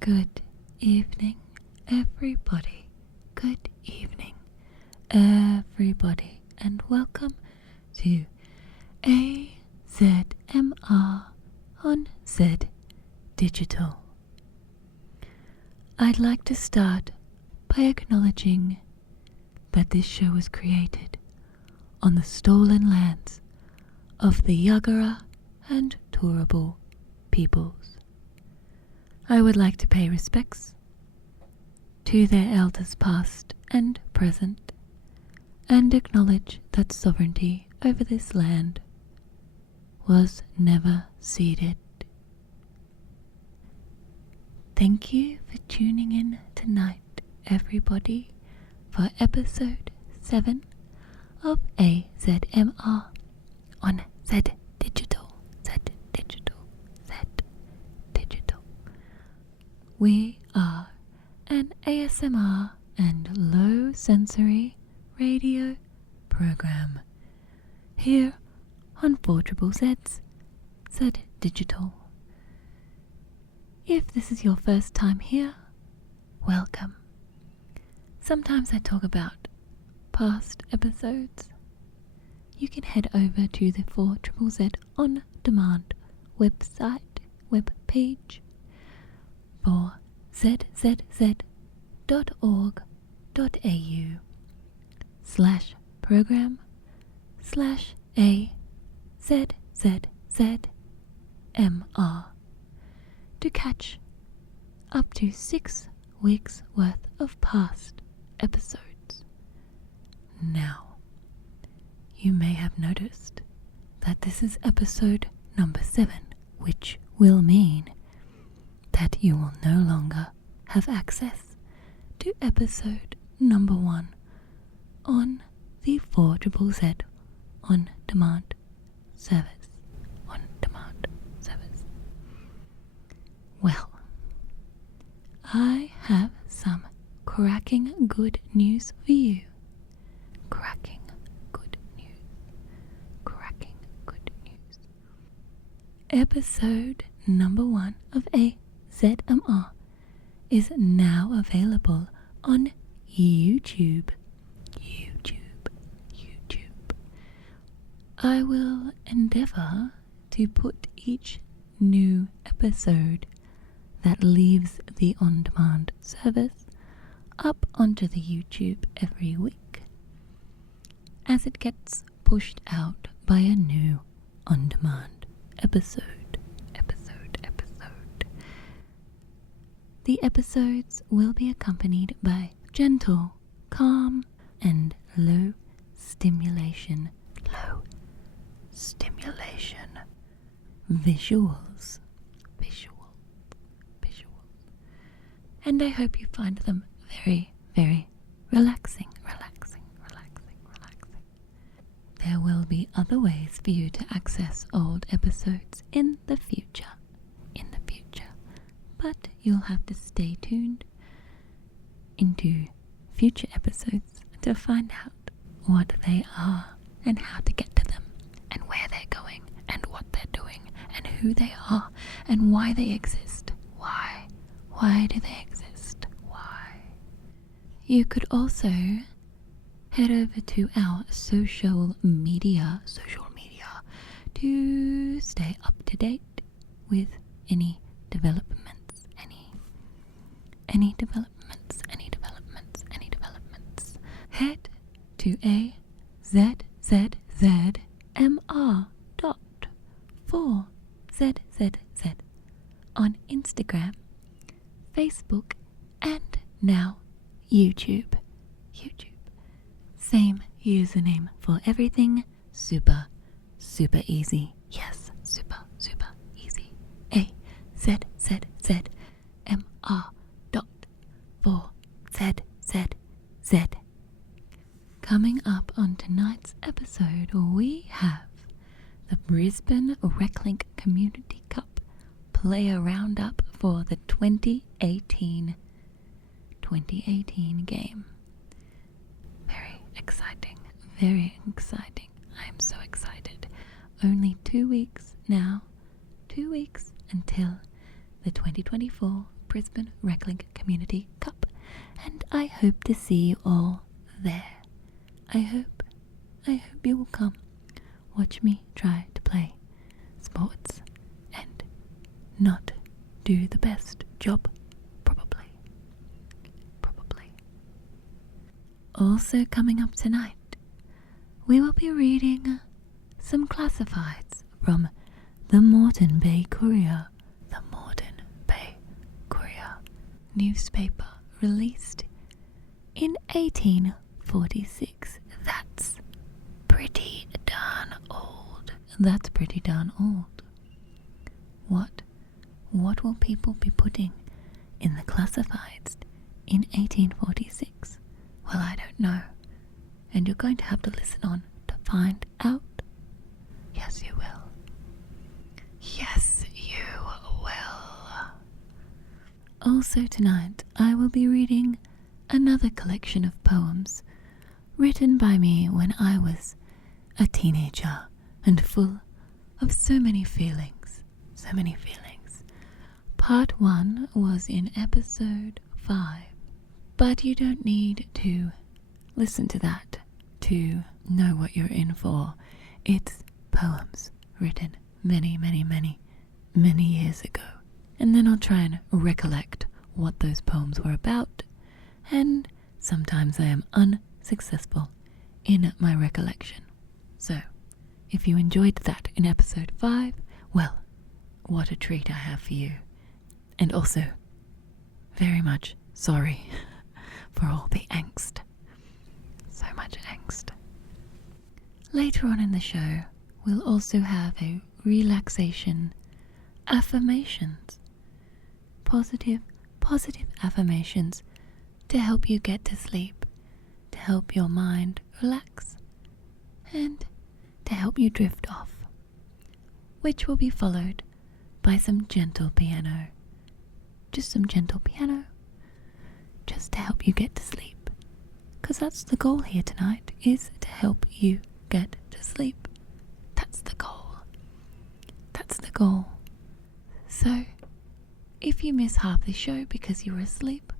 Good evening, everybody. Good evening, everybody, and welcome to AZMR on Zed Digital. I'd like to start by acknowledging that this show was created on the stolen lands of the Jagera and Turrbal peoples. I would like to pay respects to their elders past and present and acknowledge that sovereignty over this land was never ceded. Thank you for tuning in tonight, everybody, for episode 7 of AZMR on Zed Digital. Zed Digital. Zed Digital. We are an ASMR and low sensory radio program here on 4ZZ's Zed Digital. If this is your first time here, welcome. Sometimes I talk about past episodes. You can head over to the 4ZZZ on demand website, web page for zzz.org.au/program/AZZZMR to catch up to 6 weeks worth of past episodes. Now, you may have noticed that this is episode number 7, which will mean that you will no longer have access to episode number 1 on the 4ZZZ on demand service. On demand service. Well, I have some cracking good news for you. Cracking good news. Cracking good news. Episode number 1 of AZMR is now available on YouTube. I will endeavour to put each new episode that leaves the on-demand service up onto the YouTube every week as it gets pushed out by a new on-demand episode. The episodes will be accompanied by gentle, calm, and low stimulation visuals. And I hope you find them very, very relaxing. There will be other ways for you to access old episodes in the future. But you'll have to stay tuned into future episodes to find out what they are and how to get to them and where they're going and what they're doing and who they are and why they exist. Why do they exist? Why? You could also head over to our social media to stay up to date with any developments. Head to AzZzMR.4ZZZ on Instagram, Facebook, and now YouTube. Same username for everything. Super easy. Yes, super easy. AzZzMR.4ZZZ. Coming up on tonight's episode, we have the Brisbane Reclink Community Cup player roundup for the 2018 game. Very exciting. I'm so excited. Only 2 weeks now. 2 weeks until the 2024 Brisbane Reclink Community Cup, and I hope to see you all there. I hope you will come watch me try to play sports and not do the best job, probably. Also coming up tonight, we will be reading some classifieds from the Moreton Bay Courier. The Moreton Bay Courier newspaper released in 1846. That's pretty darn old. What will people be putting in the classifieds in 1846? Well, I don't know. And you're going to have to listen on to find out. Yes, you will. Yes, you will. Also tonight, I will be reading another collection of poems written by me when I was a teenager and full of so many feelings. Part 1 was in episode 5, but you don't need to listen to that to know what you're in for. It's poems written many years ago. And then I'll try and recollect what those poems were about, and sometimes I am unsuccessful in my recollection. So, if you enjoyed that in episode 5, well, what a treat I have for you. And also, very much sorry for all the angst. So much angst. Later on in the show, we'll also have a relaxation affirmations. Positive affirmations to help you get to sleep, to help your mind relax, and to help you drift off, which will be followed by some gentle piano. Just some gentle piano, just to help you get to sleep. Because that's the goal here tonight, is to help you get to sleep. That's the goal. So, if you miss half the show because you were asleep,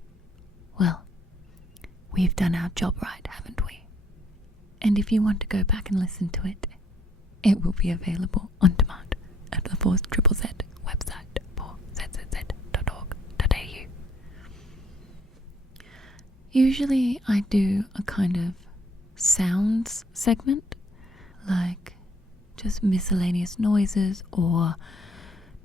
well, we've done our job right, haven't we? And if you want to go back and listen to it, it will be available on demand at the 4ZZZ website, 4ZZZ.org.au. Usually I do a kind of sounds segment, like just miscellaneous noises or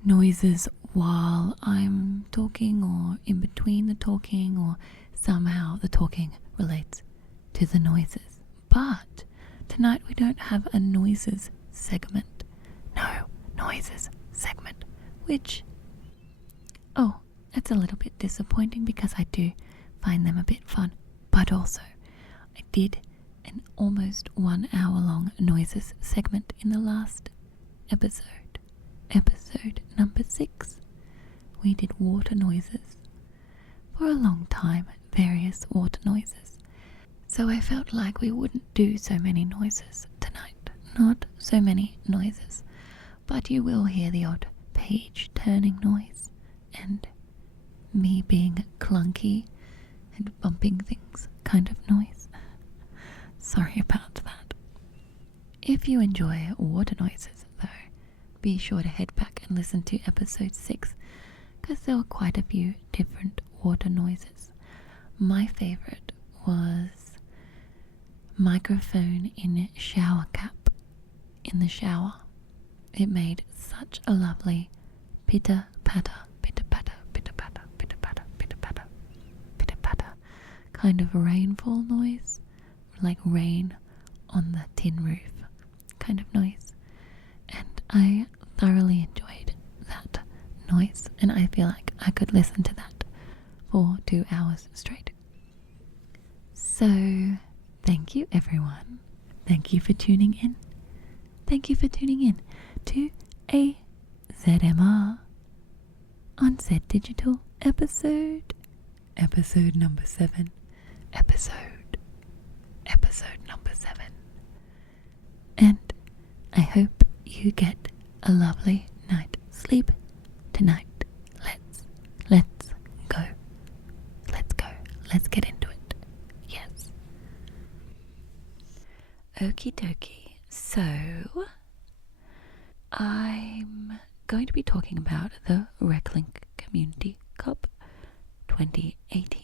noises while I'm talking or in between the talking, or somehow the talking relates to the noises. But tonight we don't have a noises segment. No noises segment, which, it's a little bit disappointing because I do find them a bit fun. But also, I did an almost 1 hour long noises segment in the last episode number 6. We did water noises for a long time, various water noises. So I felt like we wouldn't do so many noises tonight. Not so many noises. But you will hear the odd page turning noise and me being clunky and bumping things kind of noise. Sorry about that. If you enjoy water noises though, be sure to head back and listen to episode 6, because there were quite a few different water noises. My favourite was microphone in shower cap in the shower. It made such a lovely pitter patter kind of rainfall noise, like rain on the tin roof kind of noise. And I thoroughly enjoyed that noise, and I feel like I could listen to that for 2 hours straight. So, thank you everyone. Thank you for tuning in. Thank you for tuning in to AzZmR on Zed Digital episode number 7. Episode number 7. And I hope you get a lovely night's sleep tonight. Let's the Reclink Community Cup 2018.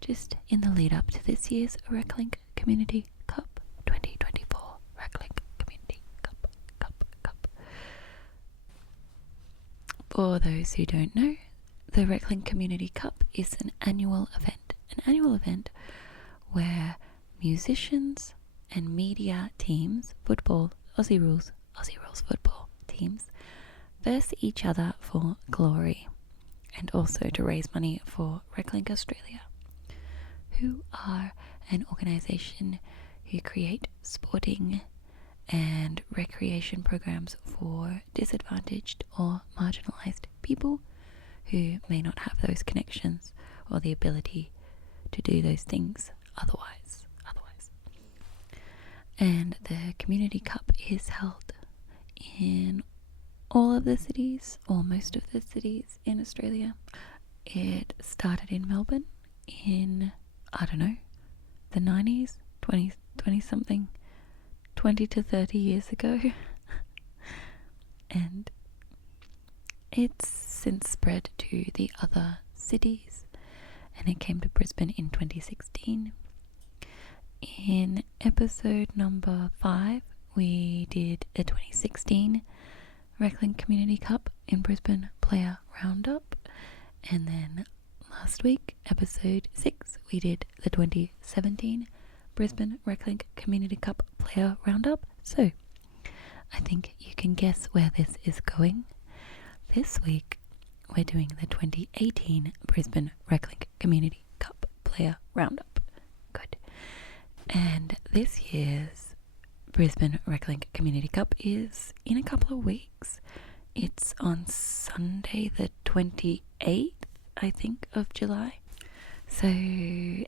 Just in the lead up to this year's Reclink Community Cup 2024 Reclink Community Cup. For those who don't know, the Reclink Community Cup is an annual event where musicians and media teams, Aussie rules football teams, verse each other for glory, and also to raise money for Reclink Australia, who are an organisation who create sporting and recreation programs for disadvantaged or marginalised people who may not have those connections or the ability to do those things otherwise. And the Community Cup is held in all of the cities, or most of the cities in Australia. It started in Melbourne in, the 90s, 20 something, 20 to 30 years ago. And it's since spread to the other cities, and it came to Brisbane in 2016. In episode number 5, we did a 2016 Reclink Community Cup in Brisbane player Roundup, and then last week, episode 6, we did the 2017 Brisbane Reclink Community Cup player Roundup. So I think you can guess where this is going. This week we're doing the 2018 Brisbane Reclink Community Cup player Roundup. Good. And this year's Brisbane Reclink Community Cup is in a couple of weeks. It's on Sunday the 28th, I think, of July. So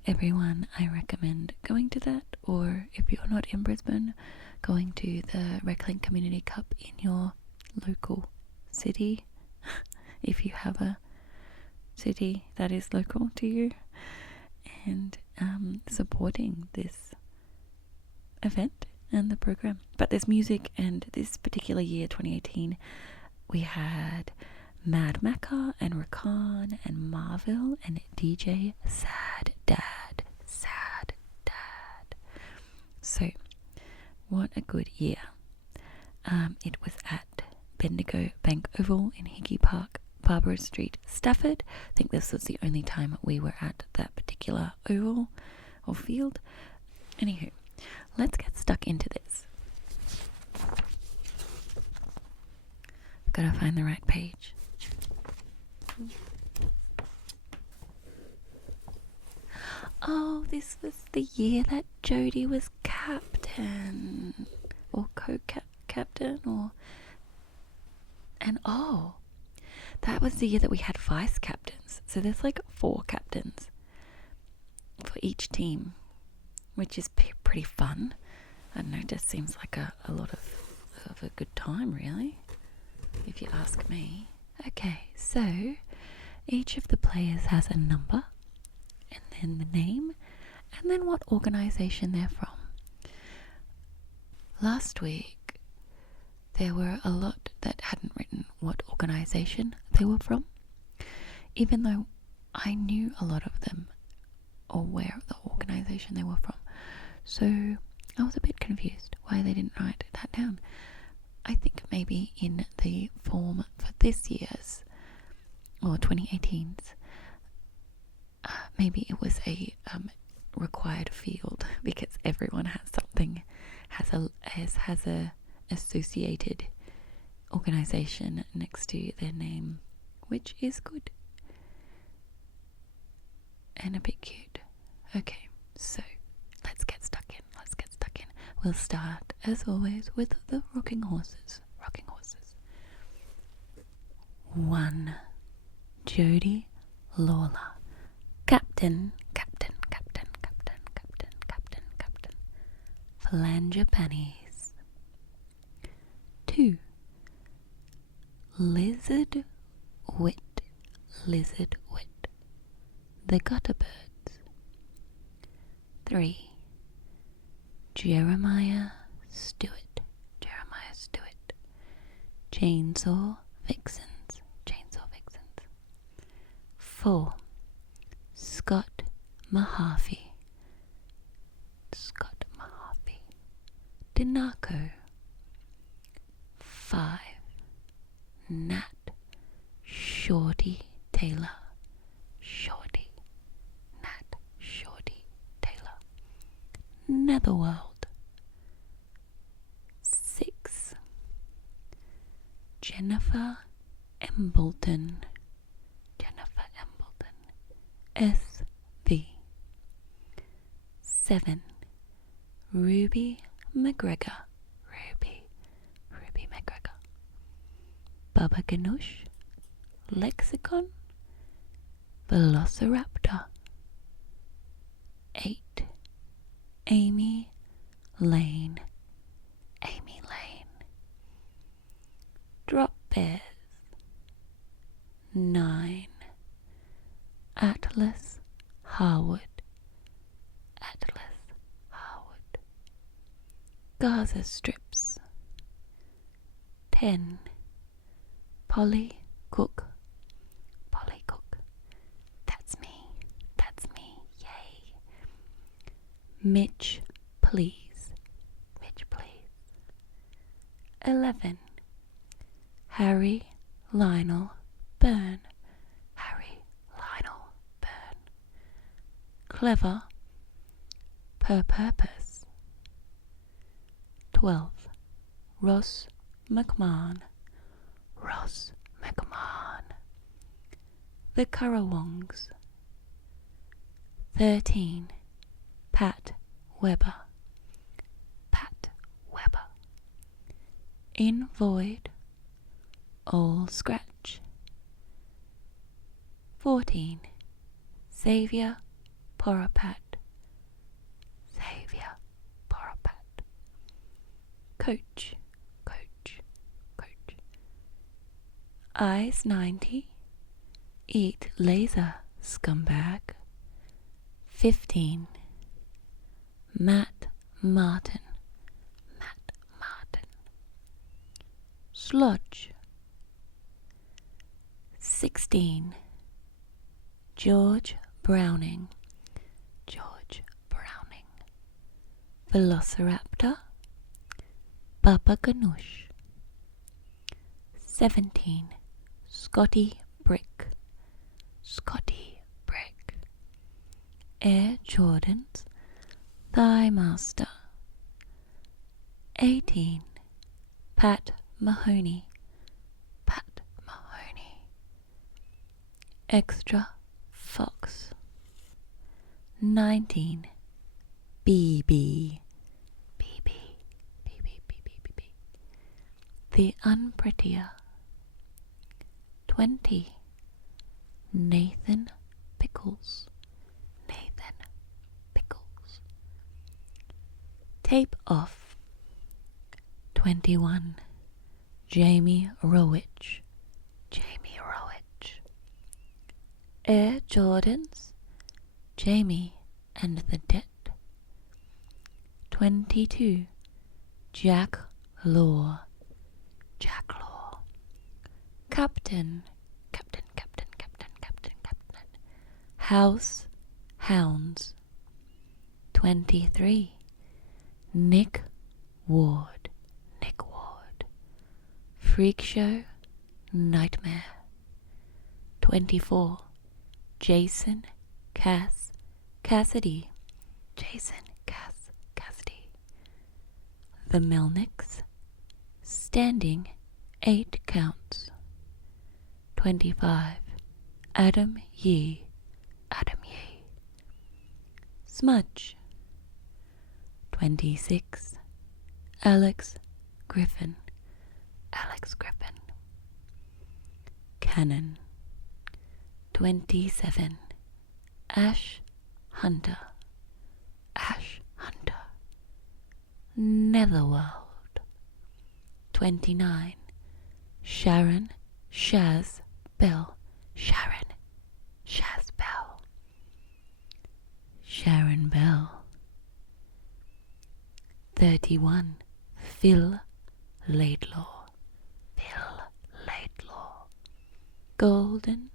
everyone, I recommend going to that, or if you're not in Brisbane, going to the Reclink Community Cup in your local city, if you have a city that is local to you, and supporting this event and the program. But there's music, and this particular year, 2018, we had Mad Macca and Rakan and Marvel and DJ Sad Dad. So what a good year. It was at Bendigo Bank Oval in Hickey Park, Barbara Street, Stafford. I think this was the only time we were at that particular oval or field. Anywho, let's get stuck into this. Gotta find the right page. Oh, this was the year that Jodie was captain, or co-captain, that was the year that we had vice captains. So there's like 4 captains for each team, which is pretty fun. I don't know, it just seems like a lot of a good time, really, if you ask me. Okay, so each of the players has a number, and then the name, and then what organisation they're from. Last week, there were a lot that hadn't written what organisation they were from, even though I knew a lot of them, or where the organisation they were from. So I was a bit confused why they didn't write that down. I think maybe in the form for this year's, or 2018's, maybe it was a required field, because everyone has something, has a associated organisation next to their name, which is good and a bit cute. Okay, so let's get stuck in. We'll start, as always, with the rocking horses. 1. Jodie Lawler. Captain. Flanger Pannies. 2. Lizard Wit. The Gutter Birds. 3. Jeremiah Stewart. Chainsaw Vixens, Chainsaw Vixens. 4. Scott Mahaffey, Dinako. 5. Nat Shorty Taylor, Nat Shorty Taylor. Netherworld. 6. Jennifer Embleton, SV. 7. Ruby McGregor, Ruby McGregor. Baba Ganoush, Lexicon, Velociraptor. 8. Amy Lane, Drop Bears. 9. Atlas Harwood, Gaza Strips. 10. Polly Cook, that's me, yay. Mitch Please, 11. Harry Lionel Byrne, Clever Per Purpose. 12. Ross McMahon, The Currawongs. 13. Pat Weber, In Void, All Scratch. 14. Xavier Porapat, Coach. Eyes 90, Eat Laser Scumbag. 15. Matt Martin, Sludge. 16. George Browning, Velociraptor, Baba Ganoush. 17. Scotty Brick, Air Jordans, Thigh Master. 18. Pat Mahoney, Extra Fox. 19. BB, The Unprettier. 20. Nathan Pickles, Tape Off. 21. Jamie Rowich, Air Jordans, Jamie and the Debt. 22. Jack Law, Captain, House Hounds. 23. Nick Ward, Freak Show Nightmare. 24. Jason Cassidy, The Melnicks, Standing 8 Counts. 25. Adam Yee, Smudge. 26. Alex Griffin, Cannon. 27. Ash Hunter, Netherworld. 29. Sharon Shaz Bell, Sharon Bell. 31. Phil Laidlaw, golden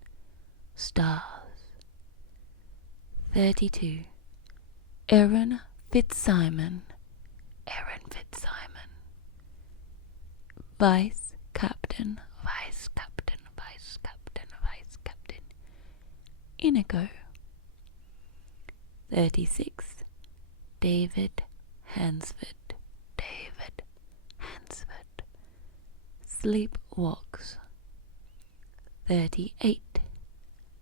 stars. 32. Aaron Fitzsimon, Aaron Fitzsimon. Vice Captain, Vice Captain, Vice Captain, Vice Captain. Inigo. 36. David Hansford, David Hansford. Sleepwalks. 38.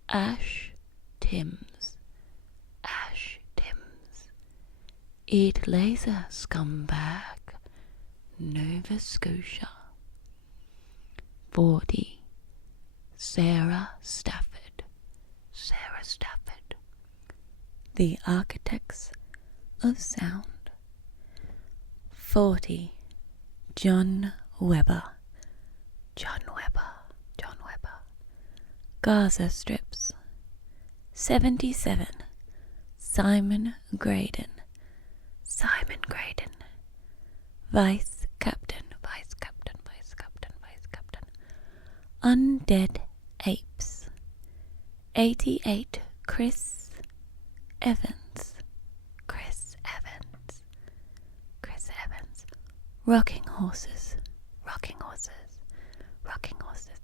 Ash Timms, Ash Timms. Eat laser, scumbag, Nova Scotia. 40. Sarah Stafford, Sarah Stafford. The Architects of Sound. 40. John Webber, John Webber, John Webber. Gaza Strips. 77. Simon Graydon, Simon Graydon. Vice Captain, Vice Captain, Vice Captain, Vice Captain. Undead Apes. 88. Chris Evans, Chris Evans, Chris Evans. Rocking Horses, Rocking Horses, Rocking Horses.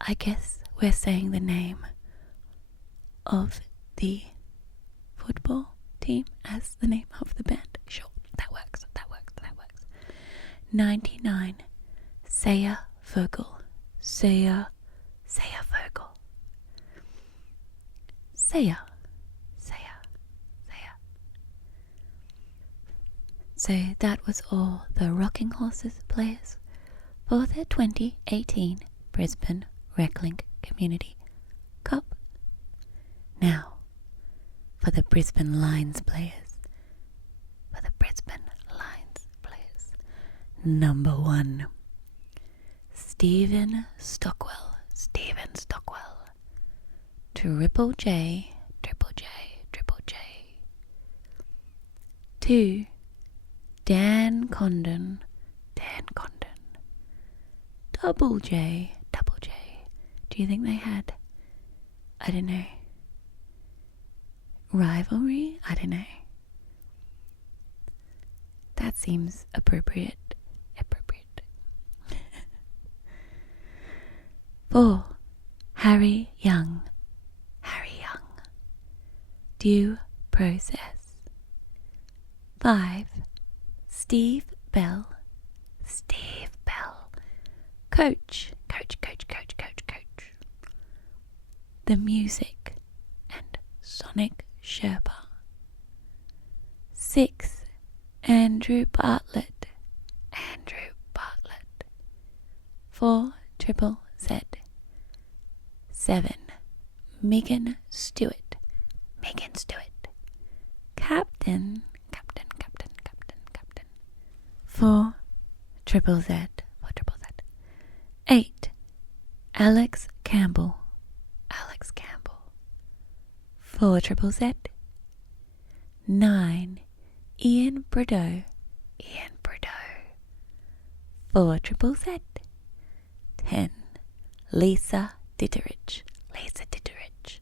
I guess we're saying the name of the football team as the name of the band. Sure, that works, that works, that works. 99. Saya Vogel, Saya Vogel. Saya. So that was all the Rocking Horses players for the 2018 Brisbane Reclink Community Cup. Now, for the Brisbane Lions players. For the Brisbane Lions players. Number 1. Stephen Stockwell, Stephen Stockwell. Triple J, Triple J, Triple J. 2. Dan Condon, Dan Condon. Double J, Double J. Do you think they had, I don't know, rivalry? I don't know. That seems appropriate. 4. Harry Young, Harry Young. Due process. 5. Steve Bell, Steve Bell. Coach, coach, coach, coach, coach, coach. The Music and Sonic Sherpa. 6. Andrew Bartlett, Andrew Bartlett. 4. Triple Z. 7. Megan Stewart, Megan Stewart. Captain, Captain, Captain, Captain, Captain. 4. Triple Z, 4 Triple Z. 8. Alex Campbell, Alex Campbell. 4 Triple Z. 9. Ian Bordeaux, Ian Bordeaux. 4 Triple Z. 10. Lisa Ditterich, Lisa Ditterich.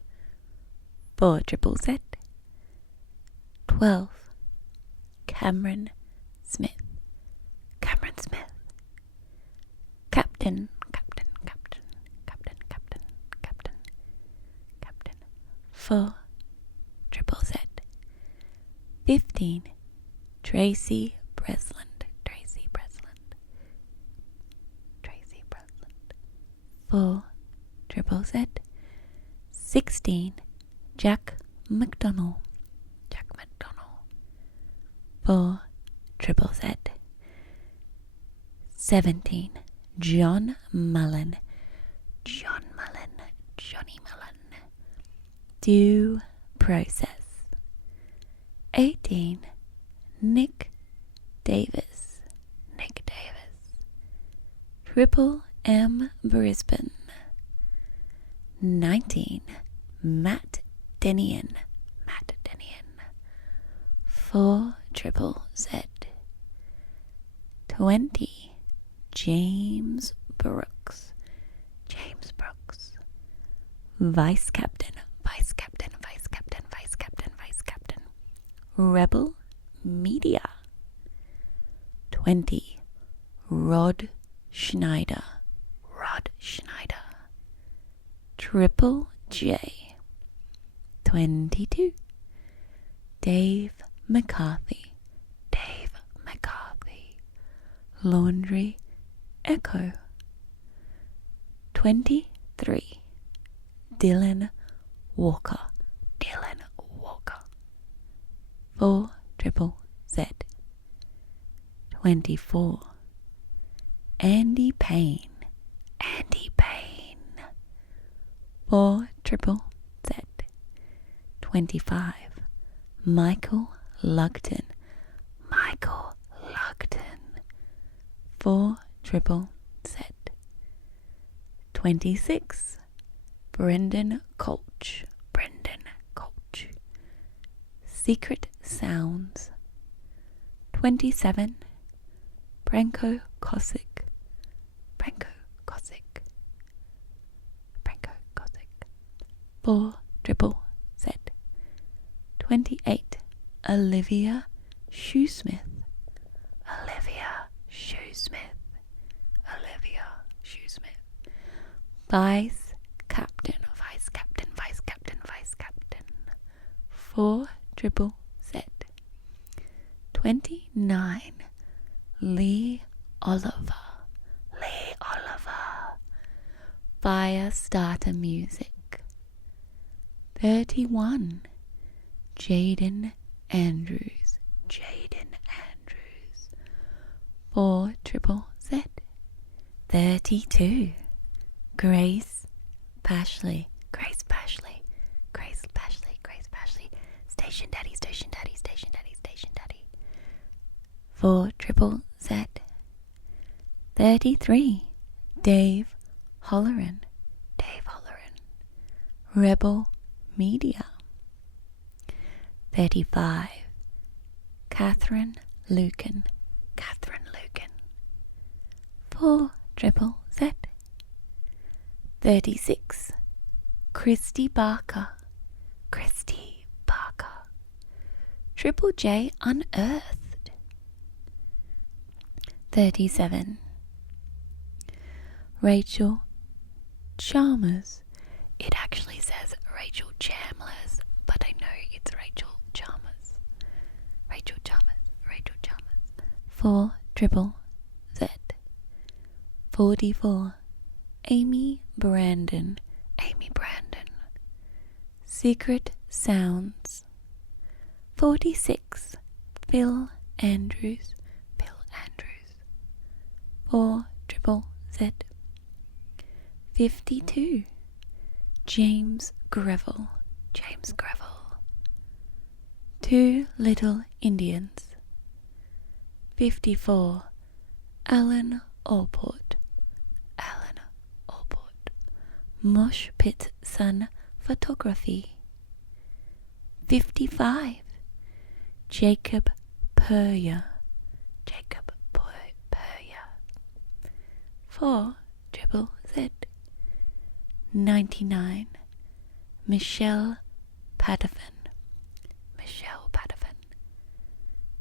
4 Triple Z. 12. Cameron Smith, Cameron Smith. Captain, Captain, Captain, Captain, Captain, Captain, Captain. 4 Triple Z. 15. Tracy Breslin, Tracy Breslin, Tracy Breslin. 4 Triple Z. 16. Jack McDonnell, Jack McDonnell. 4 Triple Z. 17. John Mullen, John Mullen, Johnny Mullen. Due process. 18. Nick Davis, Nick Davis. Triple M Brisbane. 19. Matt Denian, Matt Denian. 4 Triple Z. 20. James Brooks, James Brooks. Vice Captain, Vice Captain, Vice Captain, Vice Captain, Vice Captain. Rebel Media. 20. Rod Schneider, Rod Schneider. Triple J. 22. Dave McCarthy, Dave McCarthy. Laundry Echo. 23. Dylan Walker, Dylan Walker. 4 Triple Z. 24. Andy Payne, Andy Payne. 4 Triple Z. 25. Michael Lugton, Michael Lugton. 4 Triple Z. 26. Brendan Colch, Brendan Colch. Secret Sounds. 27. Branko Kosick, Branko Kosick, Branko Kosick. 4 Triple Z. 28. Olivia Shoesmith, Olivia Shoesmith, Olivia Shoesmith. Vice Captain, Vice Captain, Vice Captain, Vice Captain. 4 Triple Z. 29. Lee Oliver, Lee Oliver. Firestarter Music. 31. Jaden Andrews, Jaden Andrews. 4 Triple Z. 32. Grace Pashley, Grace Pashley, Grace Pashley, Grace Pashley. Station Daddy, Station Daddy, Station Daddy, Station Daddy. 4 Triple Z. 33. Dave Holleran, Dave Holleran. Rebel Media. 35. Catherine Lucan, Catherine Lucan. 4 Triple Z. 36. Christy Barker, Christy Barker. Triple J Unearthed. 37. Rachel Chalmers. It actually says Rachel Chalmers, but I know it's Rachel Chalmers. Rachel Chalmers, Rachel Chalmers. 4 Triple Z. 44. Amy Brandon, Amy Brandon. Secret Sounds. 46. Phil Andrews, Phil Andrews. 4 Triple Z. 52. James Greville, James Greville. 2 Little Indians. 54. Alan Allport, Alan Allport. Mosh Pit Sun Photography. 55. Jacob Puryear, Jacob Puryear. 4 Triple Z. 99. Michelle Patterson, Michelle Patterson.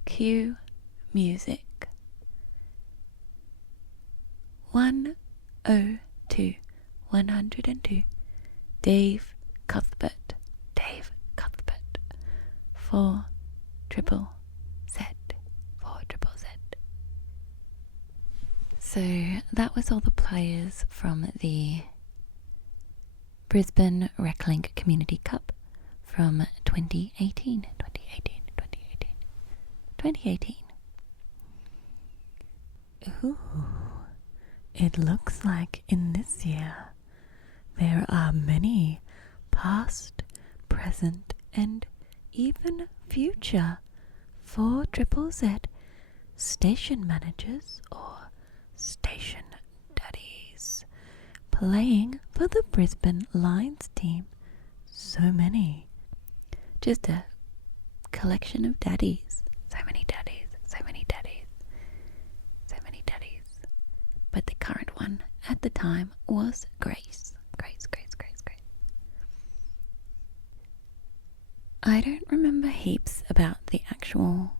Q Music. 102. 102. Dave Cuthbert, Dave Cuthbert. 4 Triple Z, 4 Triple Z. So that was all the players from the Brisbane Reclink Community Cup from 2018. 2018. Ooh, it looks like in this year there are many past, present, and even future 4 Triple Z station managers or station daddies playing for the Brisbane Lions team. So many. Just a collection of daddies. So many daddies, so many daddies, so many daddies. But the current one at the time was Grace. Grace, Grace, Grace, Grace. I don't remember heaps about the actual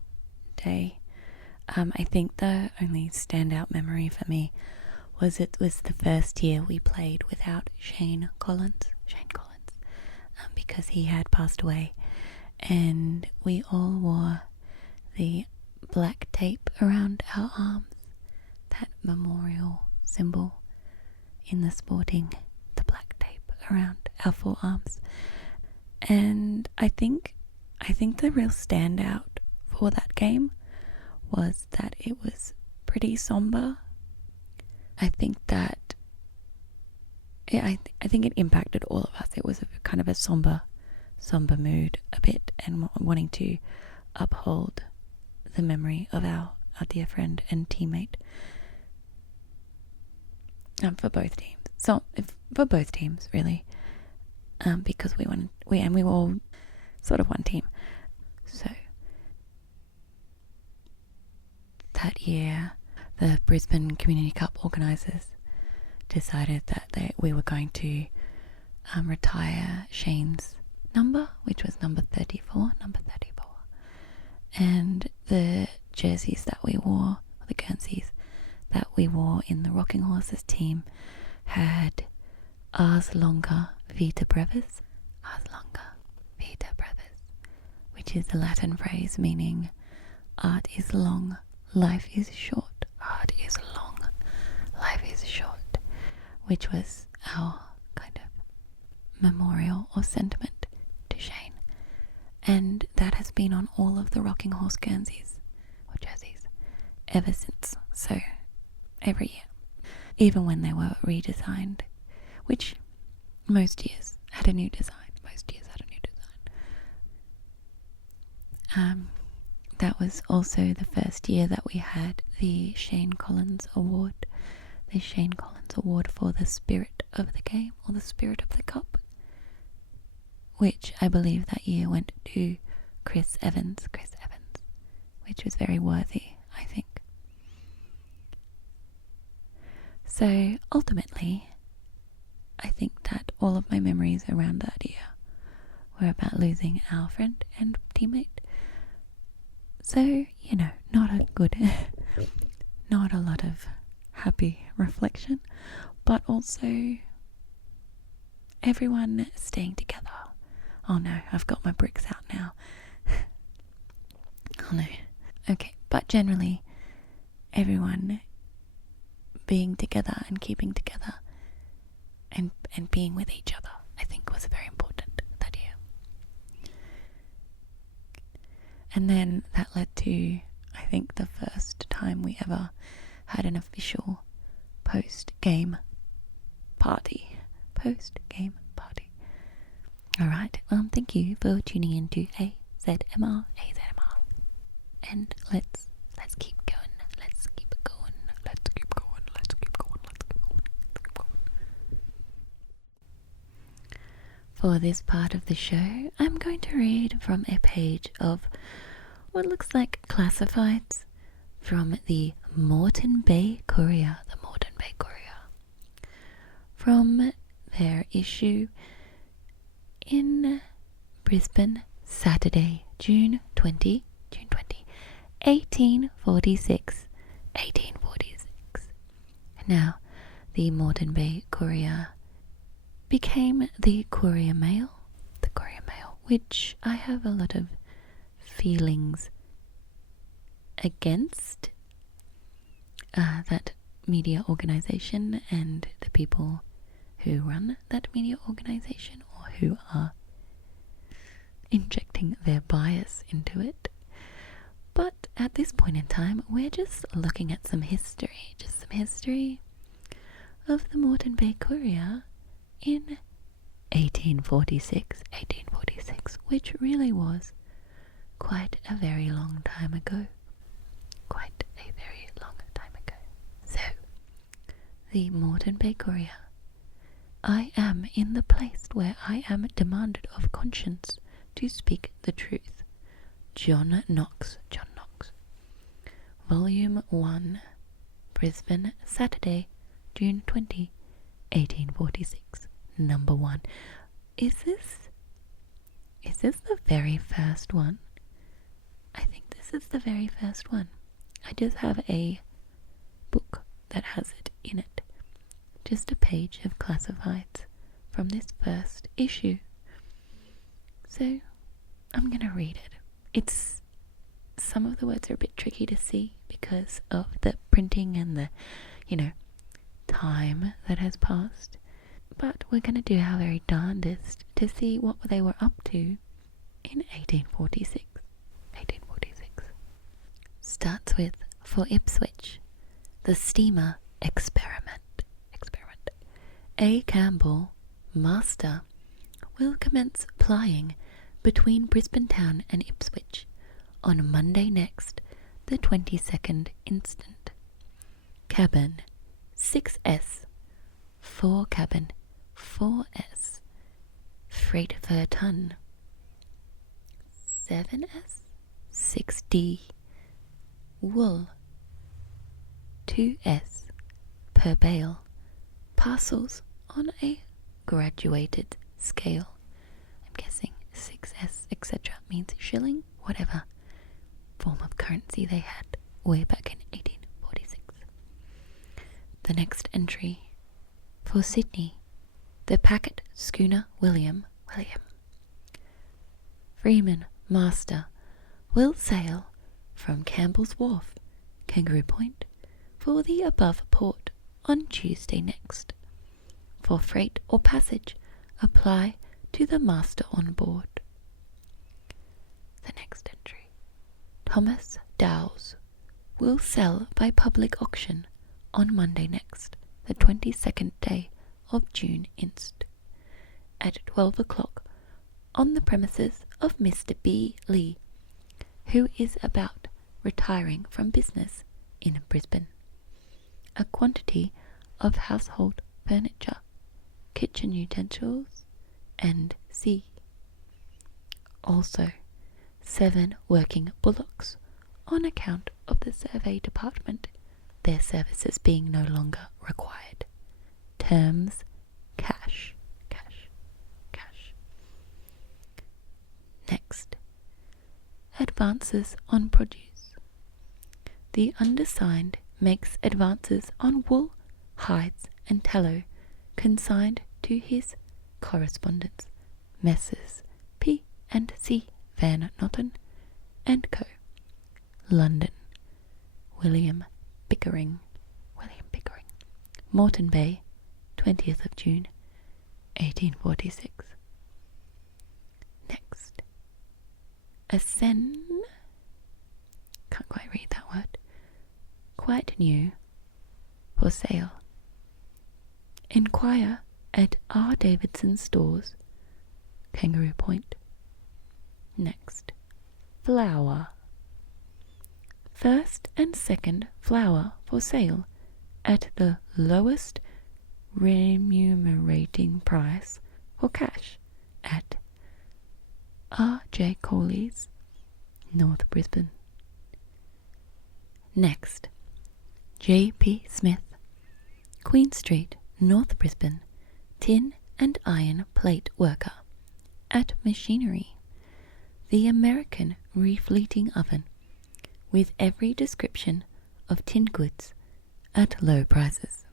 day. I think the only standout memory for me was it was the first year we played without Shane Collins, because he had passed away, and we all wore the black tape around our arms, that memorial symbol in the sporting, the black tape around our forearms. And I think the real standout for that game was that it was pretty somber. I think that I think it impacted all of us. It was a kind of a somber mood a bit, and wanting to uphold the memory of our dear friend and teammate. For both teams. For both teams, really. Because we were all sort of one team. So that year, the Brisbane Community Cup organisers decided that we were going to retire Shane's number, which was number 34. And the jerseys that we wore, or the Guernseys that we wore in the Rocking Horses team, had Ars Longa Vita Brevis, which is the Latin phrase meaning art is long, life is short. Art is long, life is short, which was our kind of memorial or sentiment to Shane. And that has been on all of the Rocking Horse Guernseys or jerseys ever since. So every year, even when they were redesigned, which most years had a new design. That was also the first year that we had the Shane Collins Award. The Shane Collins Award for the spirit of the game, or the spirit of the cup, which I believe that year went to Chris Evans, which was very worthy, I think. So ultimately, I think that all of my memories around that year were about losing our friend and teammate. So, not a lot of happy reflection, but also everyone staying together. Oh no, I've got my bricks out now. Oh no. Okay, but generally, everyone being together and keeping together and being with each other, I think was very important that year. And then that led to, I think, the first time we ever had an official post-game party. Alright, thank you for tuning in to AZMR. And let's keep going. For this part of the show, I'm going to read from a page of what looks like classifieds from the Moreton Bay Courier. From their issue in Brisbane, Saturday, June 20, 1846. Now, the Moreton Bay Courier became the Courier Mail, which I have a lot of feelings against that media organisation and the people who run that media organisation, or who are injecting their bias into it. But at this point in time, we're just looking at some history of the Moreton Bay Courier in 1846, which really was quite a very long time ago. So, the Moreton Bay Courier. I am in the place where I am demanded of conscience to speak the truth. John Knox. Volume 1, Brisbane, Saturday, June 20, 1846. Number 1. Is is this the very first one? I think this is the very first one. I just have a book that has it in it. Just a page of classifieds from this first issue. So I'm gonna read it. Some of the words are a bit tricky to see because of the printing and the, time that has passed. But we're gonna do our very darndest to see what they were up to in 1846. Starts with, for Ipswich, the steamer experiment. A. Campbell, master, will commence plying between Brisbane town and Ipswich on Monday next, the 22nd instant. Cabin 6S, 4 cabin 4S, freight per ton 7S, 6D, wool 2S per bale, parcels on a graduated scale. I'm guessing 6S, etc. means shilling, whatever form of currency they had way back in 1846. The next entry, for Sydney, the packet schooner William. Freeman, master, will sail from Campbell's Wharf, Kangaroo Point, for the above port on Tuesday next. For freight or passage, apply to the master on board. The next entry, Thomas Dowes will sell by public auction on Monday next, the 22nd day of June inst, at 12 o'clock on the premises of Mr. B. Lee, who is about retiring from business in Brisbane. A quantity of household furniture, kitchen utensils, and C. Also, 7 working bullocks on account of the survey department, their services being no longer required. Terms, cash. Next, advances on produce. The undersigned makes advances on wool, hides, and tallow consigned to his correspondents, Messrs. P. and C. Van Noten and Co. London. William Pickering. Moreton Bay, 20th of June, 1846. Next, can't quite read that word, quite new, for sale. Inquire at R. Davidson's stores, Kangaroo Point. Next, flour. First and second flour for sale at the lowest remunerating price for cash at R. J. Coley's, North Brisbane. Next, J. P. Smith, Queen Street, North Brisbane, tin and iron plate worker, at machinery, the American refleeting oven, with every description of tin goods at low prices.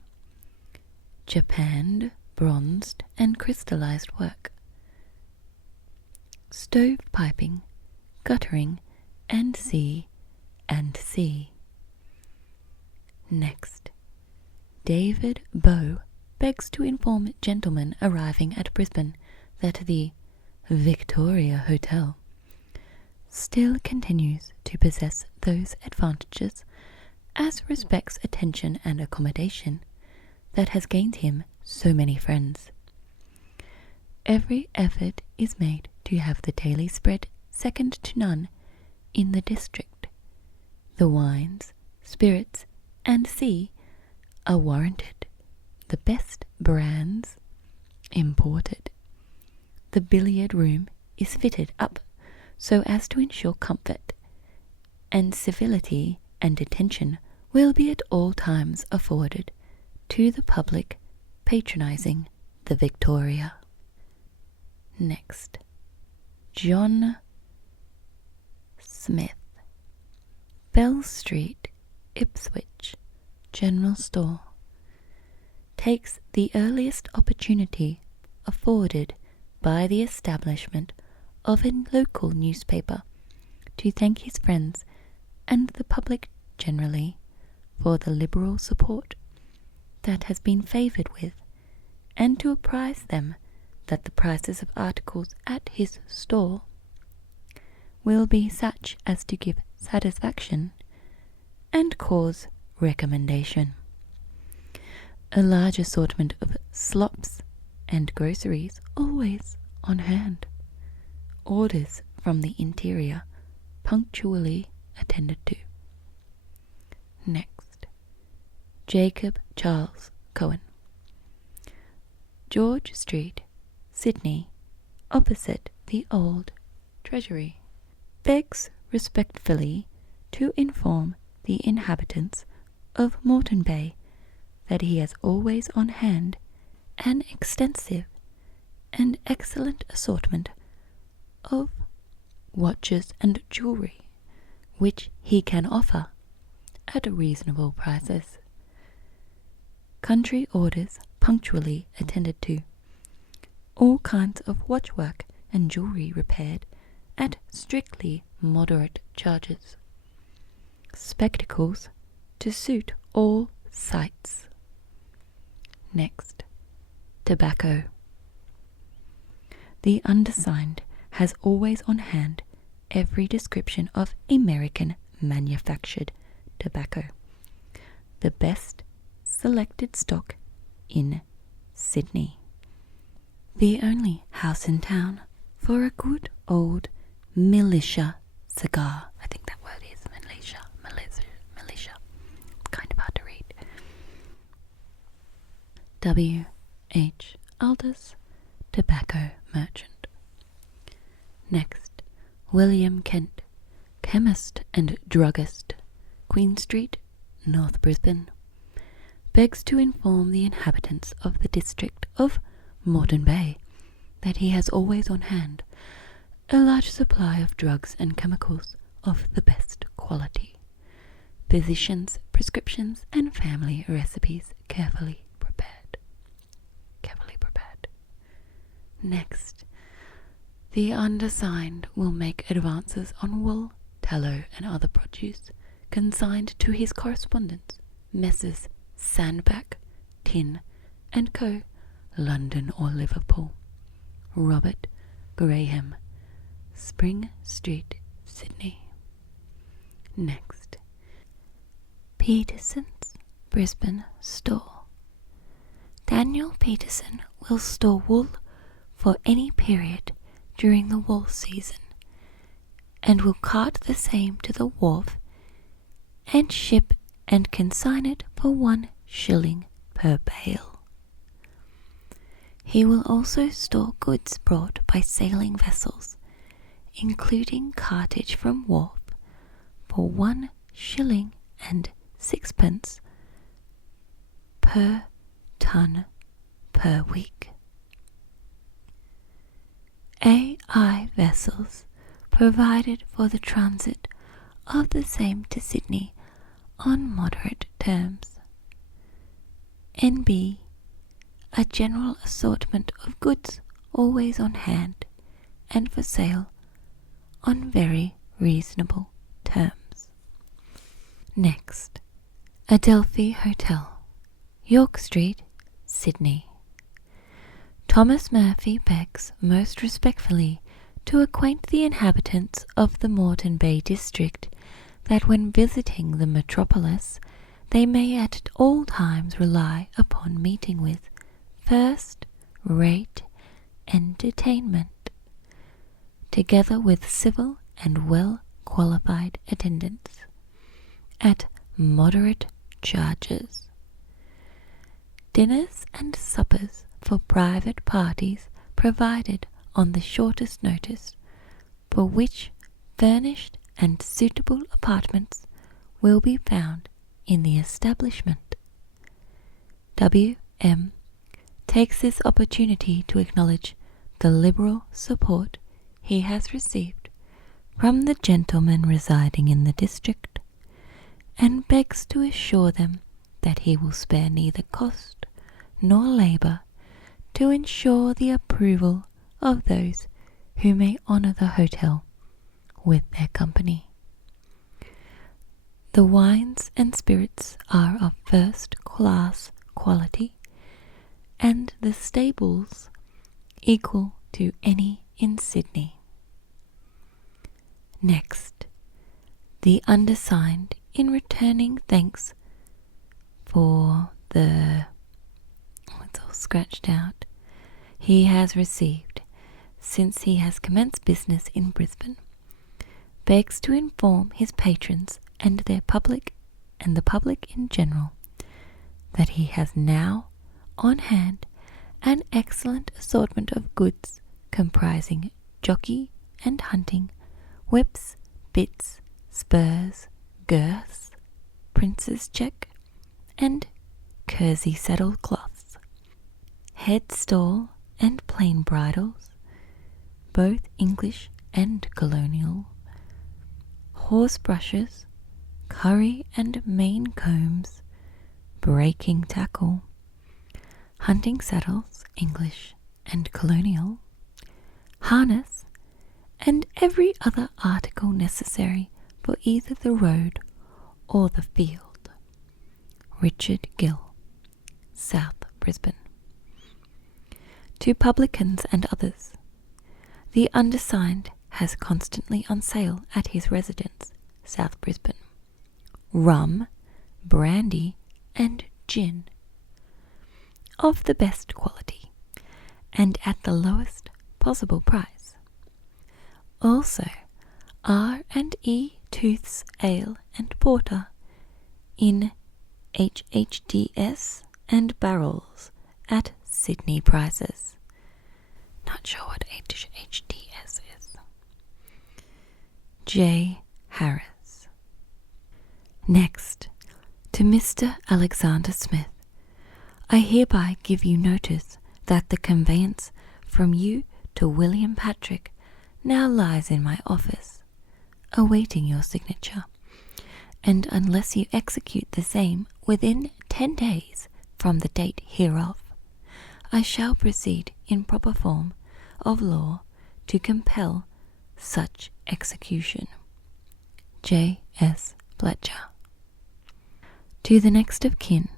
Japanned, bronzed and crystallized work. Stove piping, guttering, and C. Next, David Bow begs to inform gentlemen arriving at Brisbane that the Victoria Hotel still continues to possess those advantages as respects attention and accommodation that has gained him so many friends. Every effort is made to have the daily spread second to none in the district. The wines, spirits, and C are warranted, the best brands imported. The billiard room is fitted up so as to ensure comfort, and civility and attention will be at all times afforded to the public patronizing the Victoria. Next, John Smith, Bell Street, Ipswich, General Store, takes the earliest opportunity afforded by the establishment of a local newspaper to thank his friends and the public generally for the liberal support that has been favoured with, and to apprise them that the prices of articles at his store will be such as to give satisfaction and cause recommendation. A large assortment of slops and groceries always on hand. Orders from the interior punctually attended to. Next, Jacob Charles Cohen, George Street, Sydney, opposite the old Treasury, begs respectfully to inform the inhabitants of Moreton Bay that he has always on hand an extensive and excellent assortment of watches and jewellery, which he can offer at reasonable prices. Country orders punctually attended to. All kinds of watchwork and jewellery repaired at strictly moderate charges. Spectacles to suit all sights. Next, tobacco. The undersigned has always on hand every description of American manufactured tobacco, the best selected stock in Sydney, the only house in town for a good old militia cigar. I think that word is militia. It's kind of hard to read. W. H. Aldous, tobacco merchant. Next, William Kent, chemist and druggist, Queen Street, North Brisbane, begs to inform the inhabitants of the district of Moreton Bay that he has always on hand a large supply of drugs and chemicals of the best quality, physicians' prescriptions and family recipes carefully prepared. Next, the undersigned will make advances on wool, tallow, and other produce consigned to his correspondents, Messrs. Sandbach, Tin and Co., London or Liverpool. Robert Graham, Spring Street, Sydney. Next, Peterson's Brisbane Store. Daniel Peterson will store wool for any period during the wool season, and will cart the same to the wharf and ship and consign it for 1 shilling per bale. He will also store goods brought by sailing vessels, including cartage from wharf, for 1 shilling and 6pence per ton per week. AI vessels provided for the transit of the same to Sydney on moderate terms. NB, a general assortment of goods always on hand and for sale on very reasonable terms. Next, Adelphi Hotel, York Street, Sydney. Thomas Murphy begs most respectfully to acquaint the inhabitants of the Moreton Bay district that when visiting the metropolis they may at all times rely upon meeting with first-rate entertainment, together with civil and well-qualified attendance, at moderate charges. Dinners and suppers for private parties provided on the shortest notice, for which furnished and suitable apartments will be found in the establishment. W.M. takes this opportunity to acknowledge the liberal support he has received from the gentleman residing in the district, and begs to assure them that he will spare neither cost nor labour to ensure the approval of those who may honour the hotel with their company. The wines and spirits are of first-class quality, and the stables equal to any in Sydney. Next, the undersigned, in returning thanks for the, it's all scratched out, he has received since he has commenced business in Brisbane, begs to inform his patrons and the public in general that he has now on hand an excellent assortment of goods comprising jockey and hunting, whips, bits, spurs, girths, prince's check, and kersey saddle cloths, head stall and plain bridles, both English and colonial, horse brushes, curry and mane combs, breaking tackle, hunting saddles, English and colonial, harness, and every other article necessary for either the road or the field. Richard Gill, South Brisbane. To publicans and others, the undersigned has constantly on sale at his residence, South Brisbane, rum, brandy, and gin, of the best quality, and at the lowest possible price. Also, R&E Tooth's Ale and Porter in HHDS and barrels at Sydney prices. Not sure what HHDS is. J. Harris. Next, to Mr. Alexander Smith, I hereby give you notice that the conveyance from you to William Patrick now lies in my office, awaiting your signature, and unless you execute the same within 10 days from the date hereof, I shall proceed in proper form of law to compel such execution. J. S. Fletcher. To the next of kin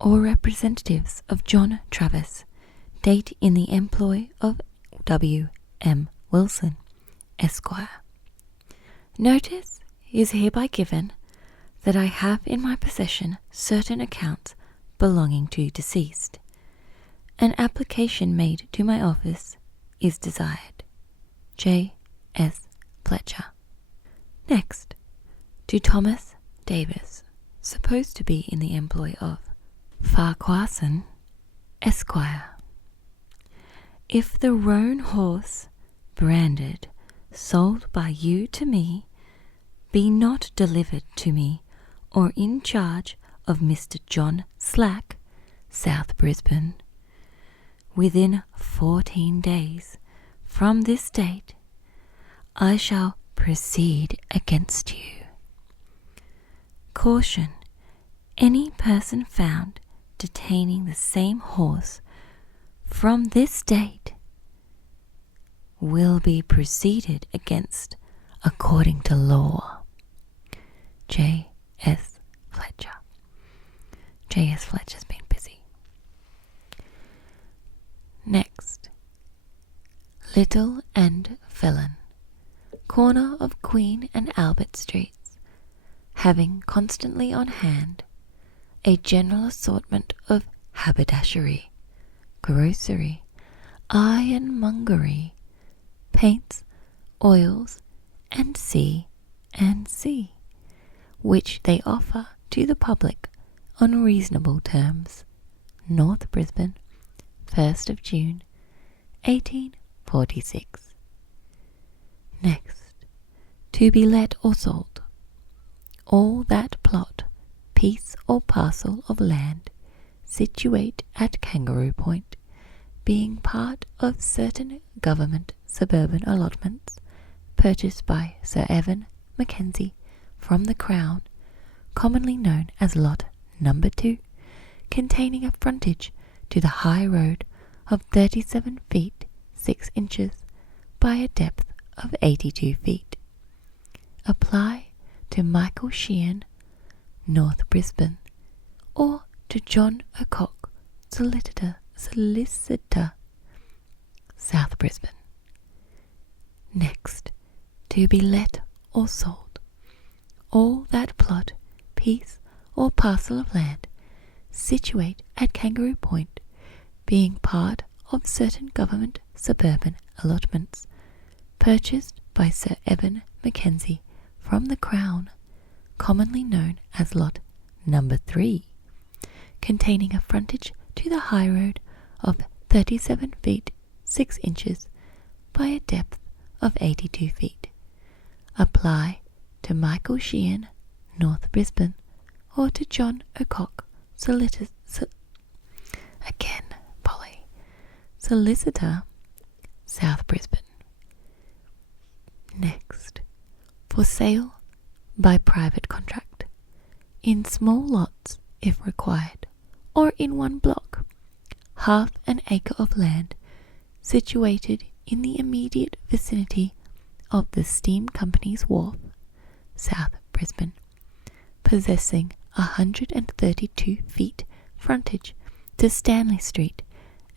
or representatives of John Travis, date in the employ of W. M. Wilson, Esquire. Notice is hereby given that I have in my possession certain accounts belonging to deceased. An application made to my office is desired. J. S. Fletcher. Next, to Thomas Davis, supposed to be in the employ of Farquharson, Esquire. If the roan horse, branded, sold by you to me, be not delivered to me or in charge of Mr. John Slack, South Brisbane, within 14 days from this date, I shall proceed against you. Caution: any person found detaining the same horse from this date will be proceeded against according to law. J. S. Fletcher. J. S. Fletcher's been busy. Next, Little and Felon, corner of Queen and Albert Streets, having constantly on hand a general assortment of haberdashery, grocery, ironmongery, paints, oils, and C&C, which they offer to the public on reasonable terms. North Brisbane, 1st of June, 1846. Next, to be let or sold, all that plot, piece or parcel of land situate at Kangaroo Point, being part of certain government suburban allotments purchased by Sir Evan Mackenzie from the Crown, commonly known as Lot Number 2, containing a frontage to the high road of 37 feet 6 inches by a depth of 82 feet. Apply to Michael Sheehan, North Brisbane, or to John O'Cock, Solicitor, South Brisbane. Next, to be let or sold. All that plot, piece, or parcel of land situate at Kangaroo Point, being part of certain government suburban allotments purchased by Sir Evan Mackenzie from the Crown, commonly known as Lot Number 3, containing a frontage to the high road of 37 feet 6 inches by a depth of 82 feet. Apply to Michael Sheehan, North Brisbane, or to John O'Cock, Solicitor, South Brisbane. Next, for sale by private contract, in small lots if required, or in one block, half an acre of land situated in the immediate vicinity of the Steam Company's Wharf, South Brisbane, possessing 132 feet frontage to Stanley Street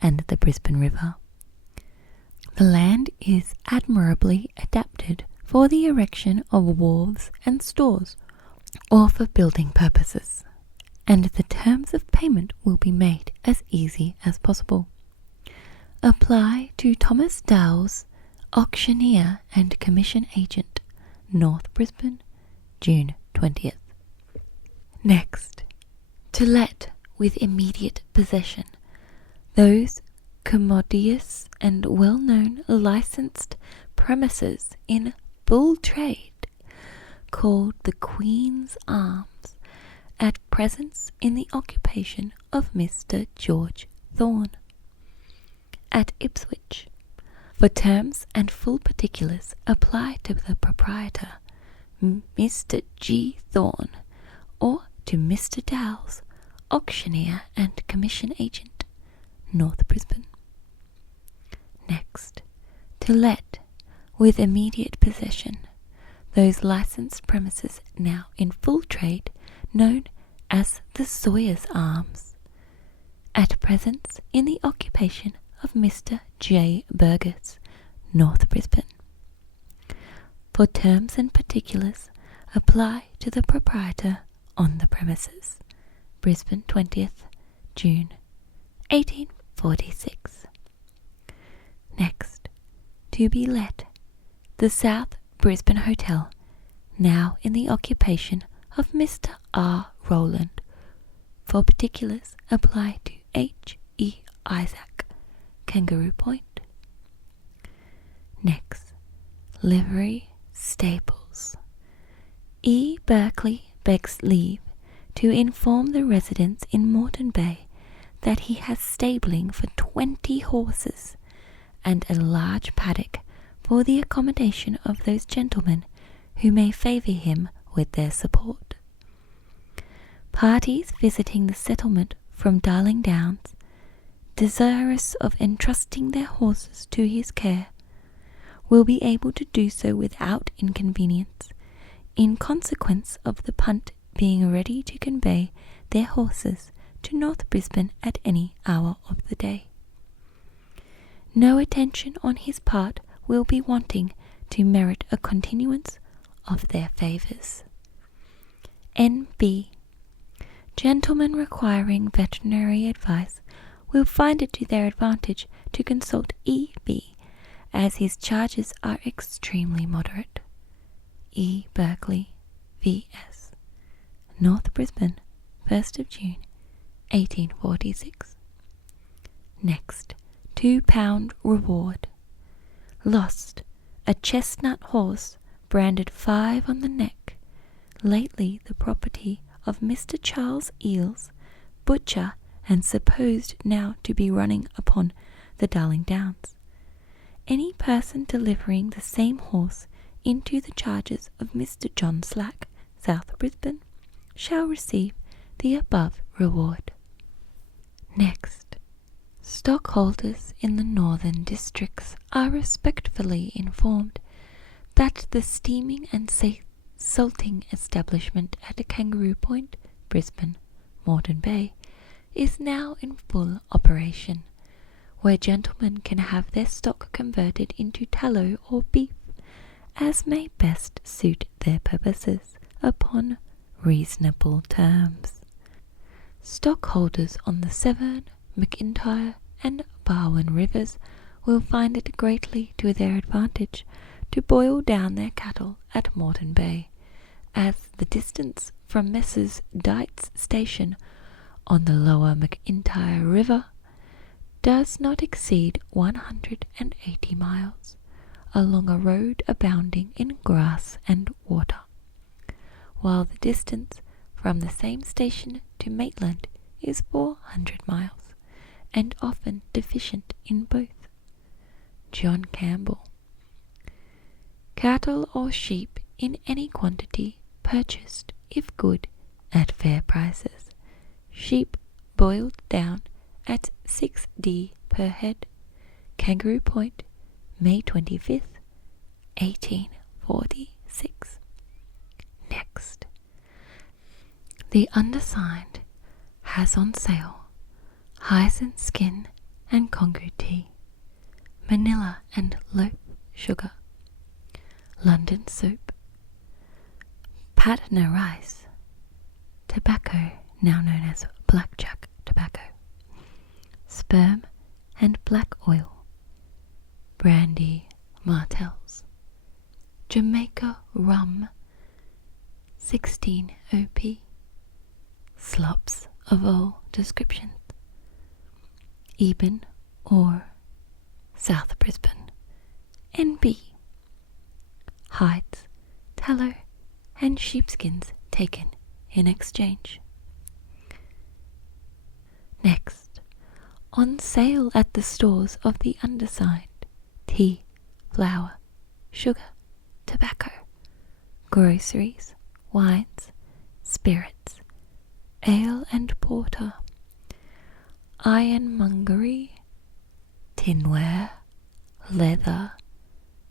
and the Brisbane River. The land is admirably adapted for the erection of wharves and stores, or for building purposes, and the terms of payment will be made as easy as possible. Apply to Thomas Dowles, Auctioneer and Commission Agent, North Brisbane, June 20th. Next, to let with immediate possession those commodious and well-known licensed premises in full trade called the Queen's Arms, at present in the occupation of Mr. George Thorne, at Ipswich. For terms and full particulars apply to the proprietor, Mr. G. Thorne, or to Mr. Dowles, Auctioneer and Commission Agent, North Brisbane. Next, to let with immediate possession those licensed premises now in full trade known as the Sawyer's Arms, at present in the occupation of Mr. J. Burgess, North Brisbane. For terms and particulars apply to the proprietor on the premises. Brisbane, 20th June 1846. Next, to be let, the South Brisbane Hotel, now in the occupation of Mr. R. Rowland. For particulars apply to H. E. Isaac, Kangaroo Point. Next, livery stables. E. Berkeley begs leave to inform the residents in Moreton Bay that he has stabling for 20 horses and a large paddock for the accommodation of those gentlemen who may favour him with their support. Parties visiting the settlement from Darling Downs, desirous of entrusting their horses to his care, will be able to do so without inconvenience, in consequence of the punt being ready to convey their horses to North Brisbane at any hour of the day. No attention on his part will be wanting to merit a continuance of their favours. N.B. Gentlemen requiring veterinary advice will find it to their advantage to consult E.B., as his charges are extremely moderate. E. Berkeley, V.S. North Brisbane, 1st of June, 1846. Next, £2 reward. Lost, a chestnut horse, branded 5 on the neck, lately the property of Mr. Charles Eales, butcher, and supposed now to be running upon the Darling Downs. any person delivering the same horse into the charges of Mr. John Slack, South Brisbane, shall receive the above reward. Next, stockholders in the northern districts are respectfully informed that the steaming and salting establishment at Kangaroo Point, Brisbane, Moreton Bay, is now in full operation, where gentlemen can have their stock converted into tallow or beef, as may best suit their purposes, upon reasonable terms. Stockholders on the Severn, McIntyre and Barwon rivers will find it greatly to their advantage to boil down their cattle at Moreton Bay, as the distance from Messrs. Dight's station on the lower McIntyre River does not exceed 180 miles, along a road abounding in grass and water, while the distance from the same station to Maitland is 400 miles, and often deficient in both. John Campbell. Cattle or sheep in any quantity purchased, if good, at fair prices. Sheep boiled down at 6d per head. Kangaroo Point, May 25th, 1846. Next, the undersigned has on sale hyson skin and Congo tea, Manila and loaf sugar, London soap, Patna rice, tobacco now known as blackjack tobacco, sperm and black oil, brandy martels, Jamaica rum, 16 OP, slops of all descriptions, Eben or South Brisbane, NB, hides, tallow and sheepskins taken in exchange. Next, on sale at the stores of the undersigned, tea, flour, sugar, tobacco, groceries, wines, spirits, ale and porter, ironmongery, tinware, leather,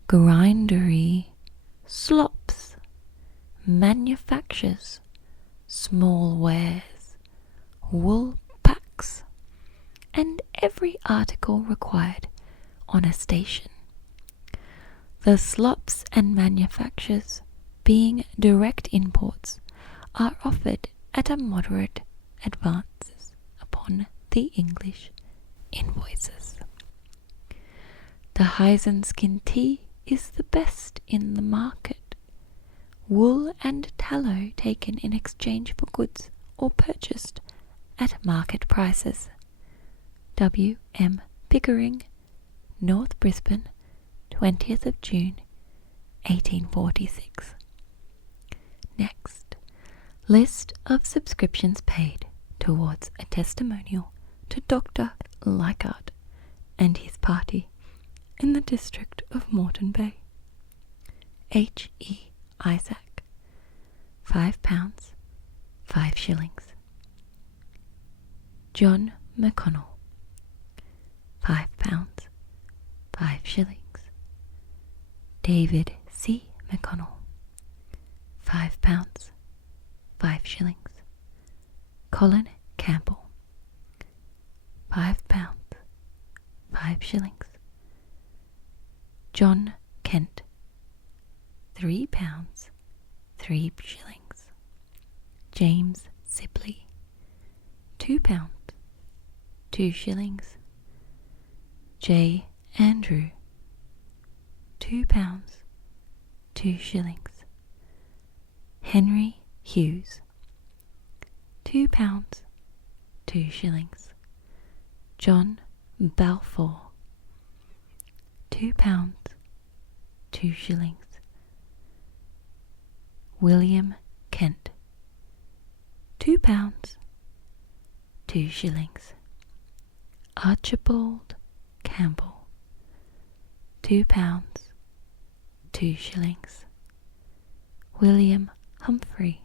grindery, slops, manufactures, small wares, wool packs, and every article required on a station. The slops and manufactures, being direct imports, are offered at a moderate advance upon the English invoices. The hyson skin tea is the best in the market. Wool and tallow taken in exchange for goods or purchased at market prices. W. M. Pickering, North Brisbane, 20th of June, 1846. Next, list of subscriptions paid towards a testimonial to Dr. Leichhardt and his party in the district of Moreton Bay. H. E. Isaac, £5, 5 shillings. John McConnell, £5, 5 shillings. David C. McConnell, £5, 5 shillings. Colin Campbell, £5, 5 shillings. John Kent, £3, 3 shillings. James Sibley, £2, 2 shillings. J. Andrew, £2, 2 shillings. Henry Hughes, £2, 2 shillings. John Balfour, £2, 2 shillings. William Kent, £2, 2 shillings. Archibald Campbell, £2, 2 shillings. William Humphrey,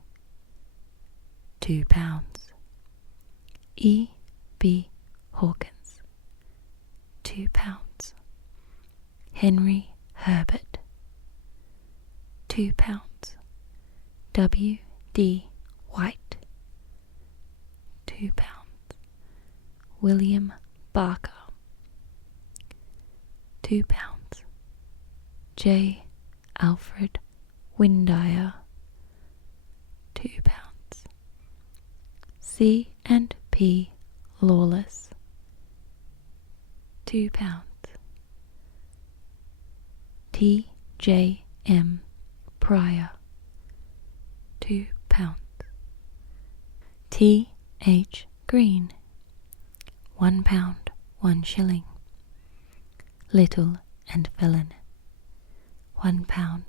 £2. E. B. Hawkins, £2. Henry Herbert, £2. W. D. White, £2. William Barker, £2. J. Alfred Windire, £2. C. and P. Lawless, £2. T. J. M. Pryor, £2. T. H. Green, £1, 1 shilling. Little and Felon, £1,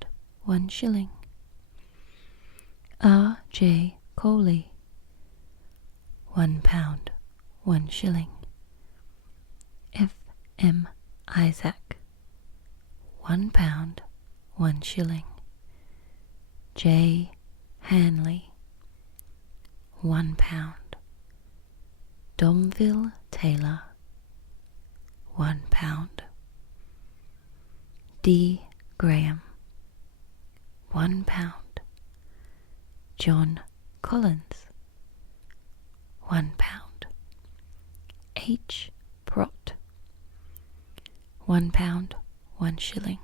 1 shilling. R. J. Coley, £1, 1 shilling. F. M. Isaac, £1, 1 shilling. J. Hanley, £1. Domville Taylor, £1. D. Graham, £1. John Collins, £1. H. Prott, £1, 1 shilling.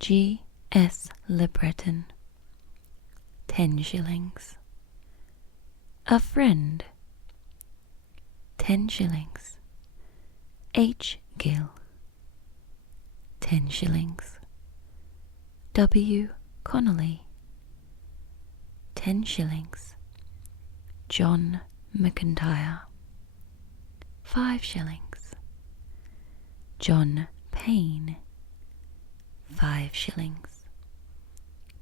G. S. Lebreton, 10 shillings. A friend, 10 shillings. H. Gill, 10 shillings. W. Connolly, 10 shillings. John McIntyre, 5 shillings. John Payne, 5 shillings.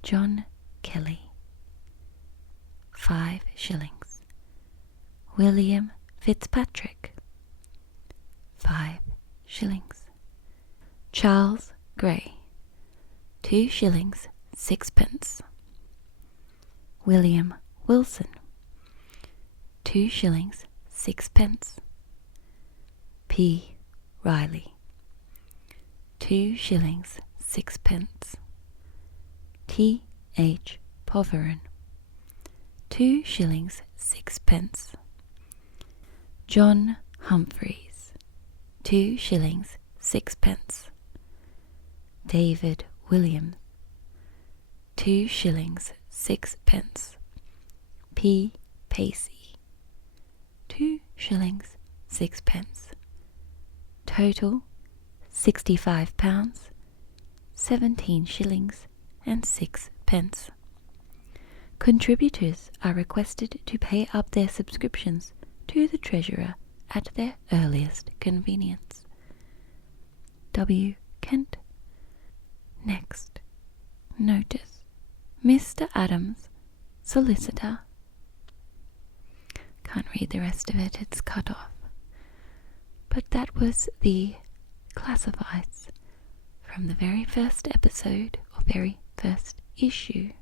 John Kelly, 5 shillings. William Fitzpatrick, 5 shillings. Charles Gray, 2 shillings 6 pence. William Wilson, 2 shillings 6 pence. P. Riley, 2 shillings 6 pence. T. H. Poverin, 2 shillings 6 pence. John Humphreys, 2 shillings 6 pence. David Williams, 2 shillings 6 pence. P. Pacey, 2 shillings 6 pence. Total £65, 17 shillings and 6 pence. Contributors are requested to pay up their subscriptions to the Treasurer at their earliest convenience. W. Kent. Next. Notice. Mr. Adams, solicitor. Can't read the rest of it, it's cut off. But that was the classifieds from the very first episode, or very first issue,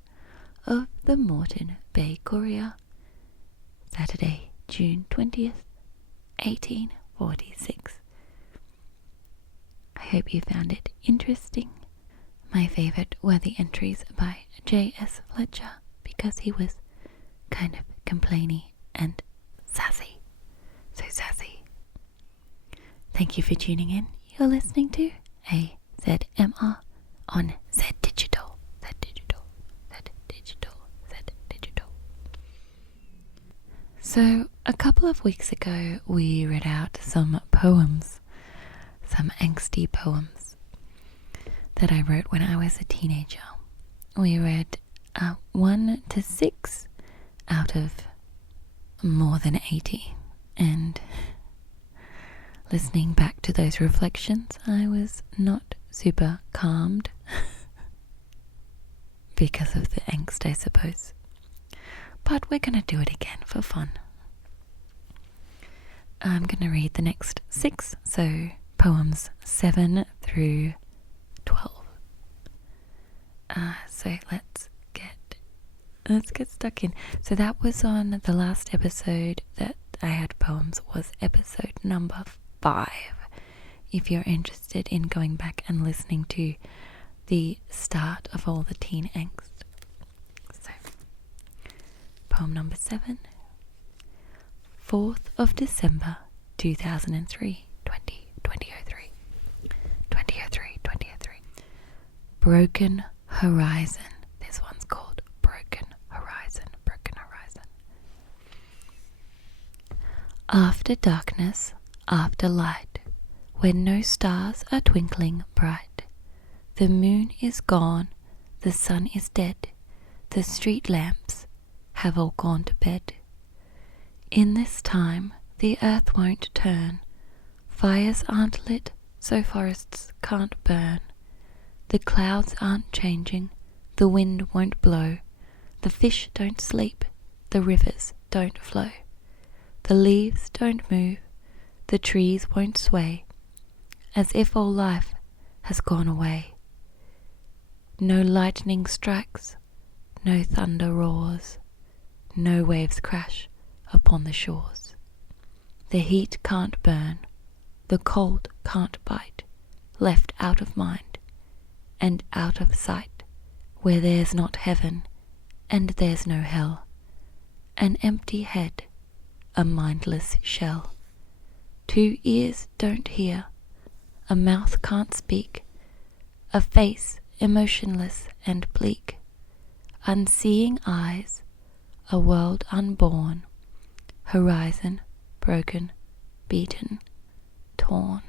of the Moreton Bay Courier, Saturday, June 20th, 1846. I hope you found it interesting. My favourite were the entries by J.S. Fletcher, because he was kind of complainy and sassy. So sassy. Thank you for tuning in. You're listening to AzZMR on Zed Digital. Zed Digital. Zed Digital. Zed Digital. So, a couple of weeks ago, we read out some poems, some angsty poems that I wrote when I was a teenager. We read 1 to 6 out of more than 80, and listening back to those reflections, I was not super calmed because of the angst, I suppose. But we're going to do it again for fun. I'm going to read the next 6, so poems 7 through 12. So let's get stuck in. So that was on the last episode that I had poems, was episode number 5. If you're interested in going back and listening to the start of all the teen angst. So, poem number 7. 4th of December 2003. 2003. Broken Horizon. This one's called Broken Horizon. After darkness, after light, when no stars are twinkling bright, the moon is gone, the sun is dead, the street lamps have all gone to bed. In this time the earth won't turn, fires aren't lit so forests can't burn, the clouds aren't changing, the wind won't blow, the fish don't sleep, the rivers don't flow, the leaves don't move, the trees won't sway, as if all life has gone away. No lightning strikes, no thunder roars, no waves crash upon the shores. The heat can't burn, the cold can't bite, left out of mind and out of sight, where there's not heaven and there's no hell, an empty head, a mindless shell. 2 ears don't hear, a mouth can't speak, a face emotionless and bleak, unseeing eyes, a world unborn, horizon broken, beaten, torn.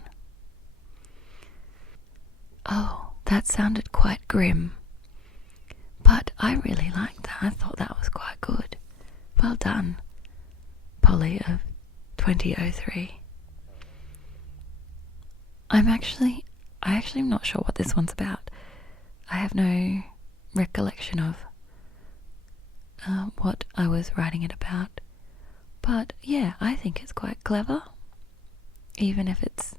Oh, that sounded quite grim, but I really liked that. I thought that was quite good. Well done, Polly of 2003. I actually am not sure what this one's about. I have no recollection of what I was writing it about. But yeah, I think it's quite clever, even if it's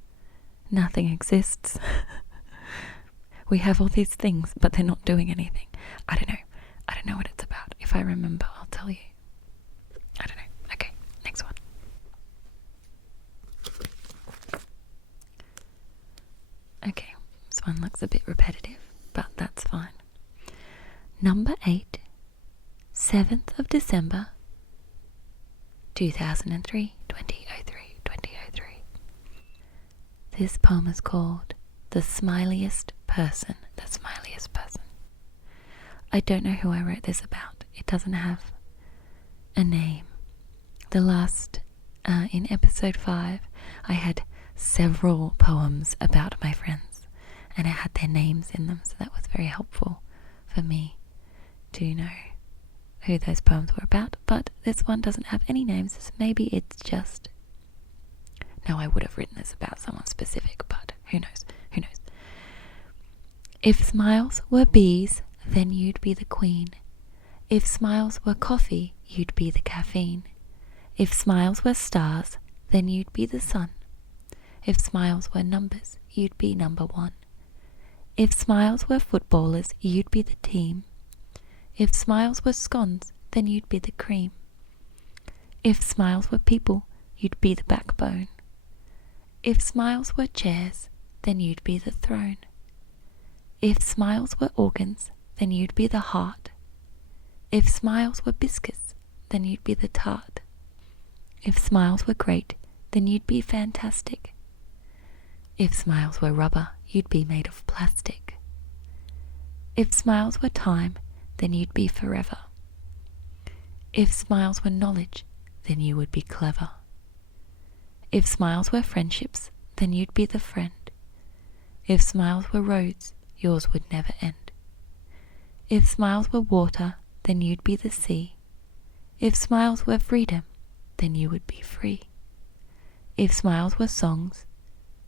nothing exists. We have all these things, but they're not doing anything. I don't know what it's about. If I remember, I'll tell you. I don't know. Okay, next one. Okay, this one looks a bit repetitive, but that's fine. Number 8, 7th of December 2003. This poem is called The Smiliest Person. I don't know who I wrote this about. It doesn't have a name. The last, in episode 5, I had several poems about my friends, and it had their names in them, so that was very helpful for me to know who those poems were about. But this one doesn't have any names, so maybe it's just... No, I would have written this about someone specific, but who knows? If smiles were bees, then you'd be the queen. If smiles were coffee, you'd be the caffeine. If smiles were stars, then you'd be the sun. If smiles were numbers, you'd be number 1. If smiles were footballers, you'd be the team. If smiles were scones, then you'd be the cream. If smiles were people, you'd be the backbone. If smiles were chairs, then you'd be the throne. If smiles were organs, then you'd be the heart. If smiles were biscuits, then you'd be the tart. If smiles were great, then you'd be fantastic. If smiles were rubber, you'd be made of plastic. If smiles were time, then you'd be forever. If smiles were knowledge, then you would be clever. If smiles were friendships, then you'd be the friend. If smiles were roads, yours would never end. If smiles were water, then you'd be the sea. If smiles were freedom, then you would be free. If smiles were songs,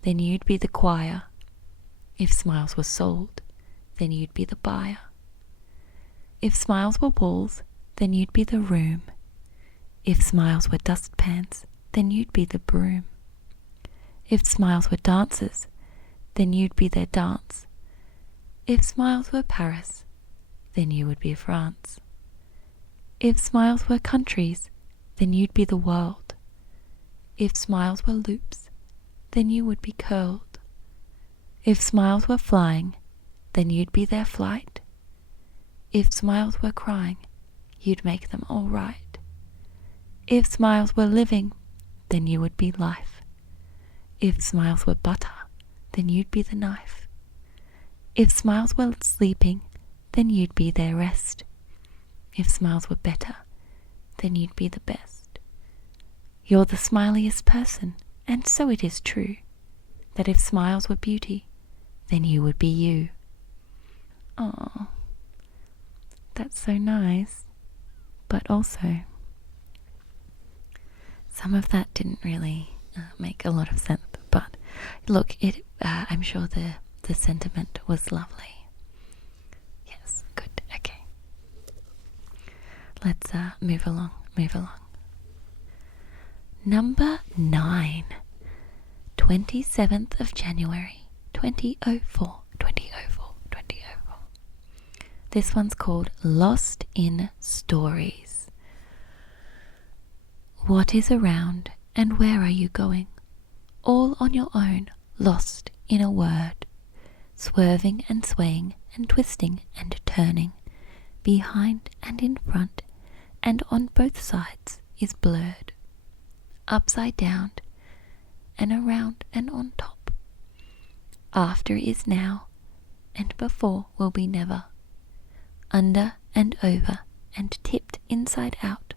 then you'd be the choir. If smiles were sold, then you'd be the buyer. If smiles were walls, then you'd be the room. If smiles were dustpans, then you'd be the broom. If smiles were dancers, then you'd be their dance. If smiles were Paris, then you would be France. If smiles were countries, then you'd be the world. If smiles were loops, then you would be curled. If smiles were flying, then you'd be their flight. If smiles were crying, you'd make them all right. If smiles were living, then you would be life. If smiles were butter, then you'd be the knife. If smiles were sleeping, then you'd be their rest. If smiles were better, then you'd be the best. You're the smiliest person, and so it is true, that if smiles were beauty, then you would be you. Oh, that's so nice, but also some of that didn't really make a lot of sense. But look, I'm sure the sentiment was lovely. Yes, good. Okay, let's move along. Number 9, 27th of January, 2004. This one's called Lost in Stories. What is around and where are you going? All on your own, lost in a word. Swerving and swaying and twisting and turning. Behind and in front and on both sides is blurred. Upside down and around and on top. After is now and before will be never. Under and over and tipped inside out,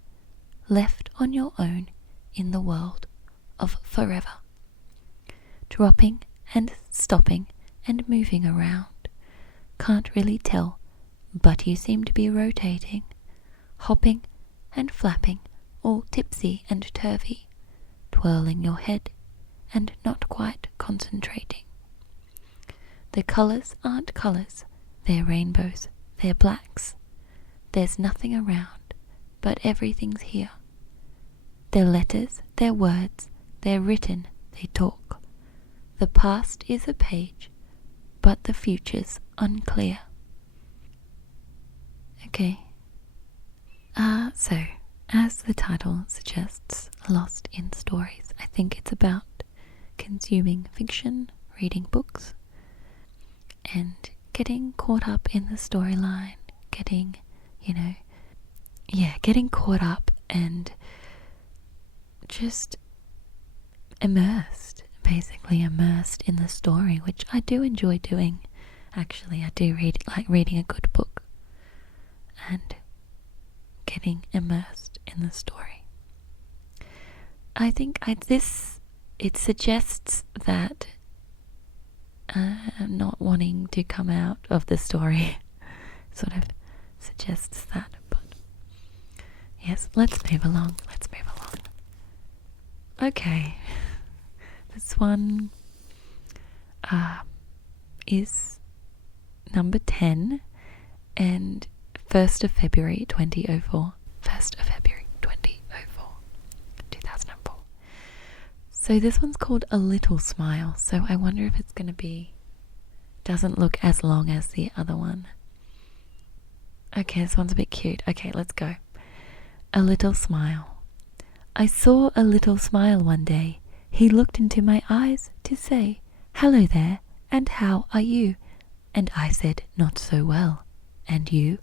left on your own in the world of forever. Dropping and stopping and moving around. Can't really tell, but you seem to be rotating, hopping and flapping, all tipsy and turvy, twirling your head and not quite concentrating. The colours aren't colours, they're rainbows. They're blacks. There's nothing around, but everything's here. They're letters, they're words, they're written, they talk. The past is a page, but the future's unclear. Okay. So, as the title suggests, Lost in Stories, I think it's about consuming fiction, reading books, and getting caught up in the storyline, getting caught up and just basically immersed in the story, which I do enjoy doing. Actually, I do like reading a good book and getting immersed in the story. I think it suggests that not wanting to come out of the story sort of suggests that, but yes, let's move along. Okay, this one is number 10 and 1st of February 2004. 2004. So this one's called A Little Smile, so I wonder if it's going to be, doesn't look as long as the other one. Okay, this one's a bit cute. Okay, let's go. A little smile. I saw a little smile one day. He looked into my eyes to say, "Hello there, and how are you?" And I said, "Not so well. And you?"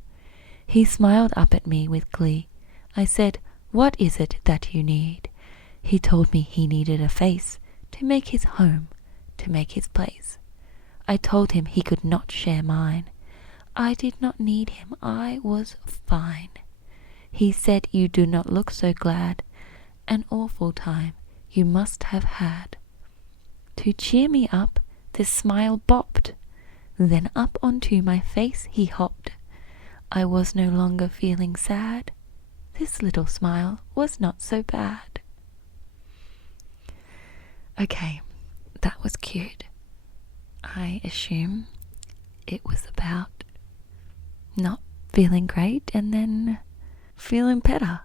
He smiled up at me with glee. I said, "What is it that you need?" He told me he needed a face to make his home, to make his place. I told him he could not share mine. I did not need him, I was fine. He said, "You do not look so glad. An awful time you must have had." To cheer me up, this smile bopped. Then up onto my face he hopped. I was no longer feeling sad. This little smile was not so bad. Okay, that was cute. I assume it was about not feeling great and then feeling better.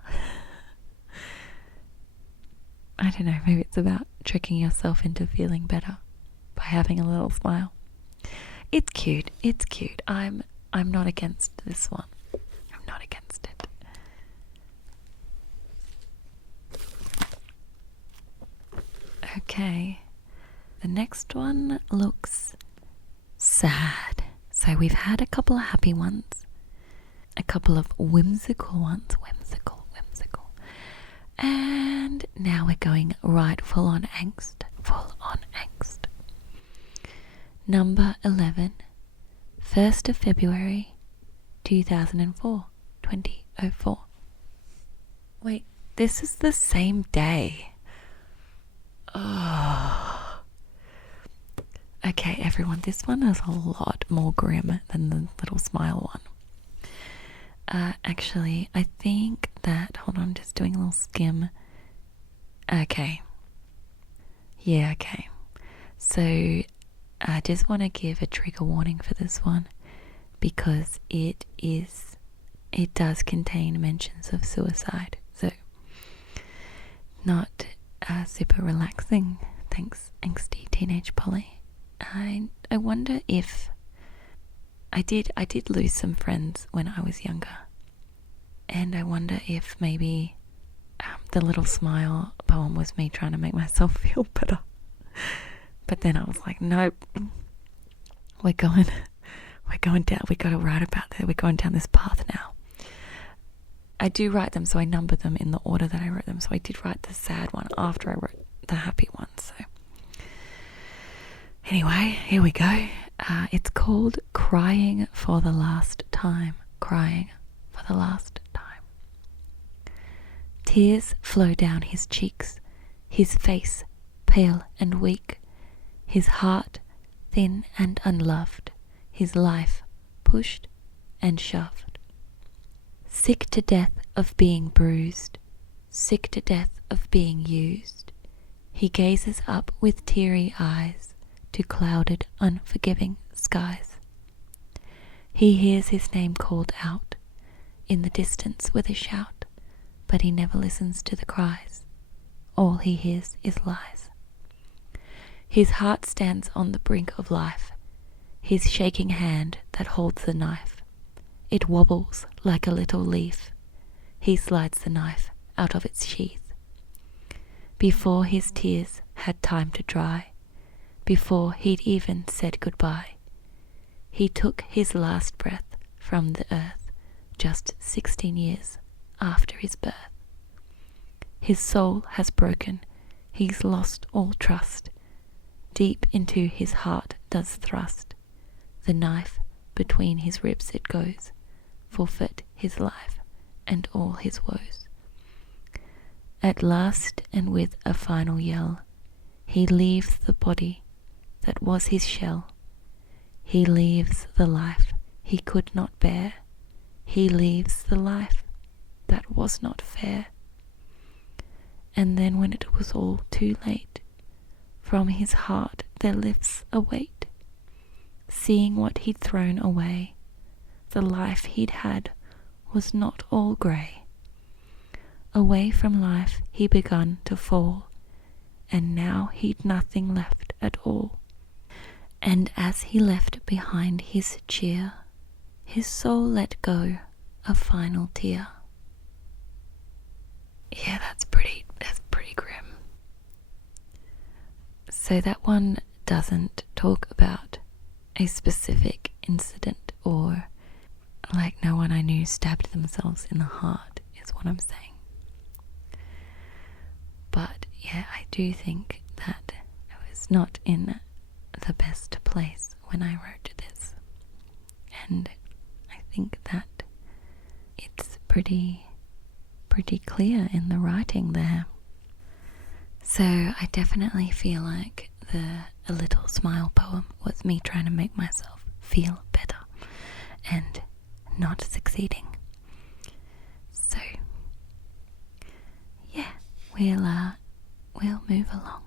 I don't know, maybe it's about tricking yourself into feeling better. by having a little smile. It's cute. It's cute. I'm not against this one. I'm not against it. Okay. The next one looks sad. So we've had a couple of happy ones, a couple of whimsical ones, whimsical. And now we're going right full on angst. Number 11, 1st of February 2004. Wait, this is the same day. Oh. Okay, everyone, this one is a lot more grim than the little smile one. Actually, I think that, hold on, just doing a little skim. Okay. Yeah, okay. So, I just want to give a trigger warning for this one because it does contain mentions of suicide. So, not super relaxing. Thanks, angsty teenage Polly. I wonder if I did lose some friends when I was younger, and I wonder if maybe the little smile poem was me trying to make myself feel better. But then I was like, nope, we're going down. We got to write about that. We're going down this path now. I do write them, so I number them in the order that I wrote them. So I did write the sad one after I wrote the happy one. So anyway, here we go. It's called Crying for the Last Time. Crying for the last time. Tears flow down his cheeks, his face pale and weak, his heart thin and unloved, his life pushed and shoved. Sick to death of being bruised, sick to death of being used, he gazes up with teary eyes to clouded, unforgiving skies. He hears his name called out in the distance with a shout, but he never listens to the cries. All he hears is lies. His heart stands on the brink of life, his shaking hand that holds the knife. It wobbles like a little leaf. He slides the knife out of its sheath. Before his tears had time to dry, before he'd even said goodbye, he took his last breath from the earth just 16 years after his birth. His soul has broken, he's lost all trust. Deep into his heart does thrust the knife between his ribs it goes, forfeit his life and all his woes. At last, and with a final yell, he leaves the body that was his shell. He leaves the life he could not bear. He leaves the life that was not fair. And then when it was all too late, from his heart there lifts a weight, seeing what he'd thrown away. The life he'd had was not all grey. Away from life he begun to fall, and now he'd nothing left at all. And as he left behind his cheer, his soul let go a final tear. Yeah, that's pretty grim. So that one doesn't talk about a specific incident or like no one I knew stabbed themselves in the heart is what I'm saying. But yeah, I do think that I was not in the best place when I wrote this. And I think that it's pretty clear in the writing there. So I definitely feel like A Little Smile poem was me trying to make myself feel better and not succeeding. So yeah, we'll move along.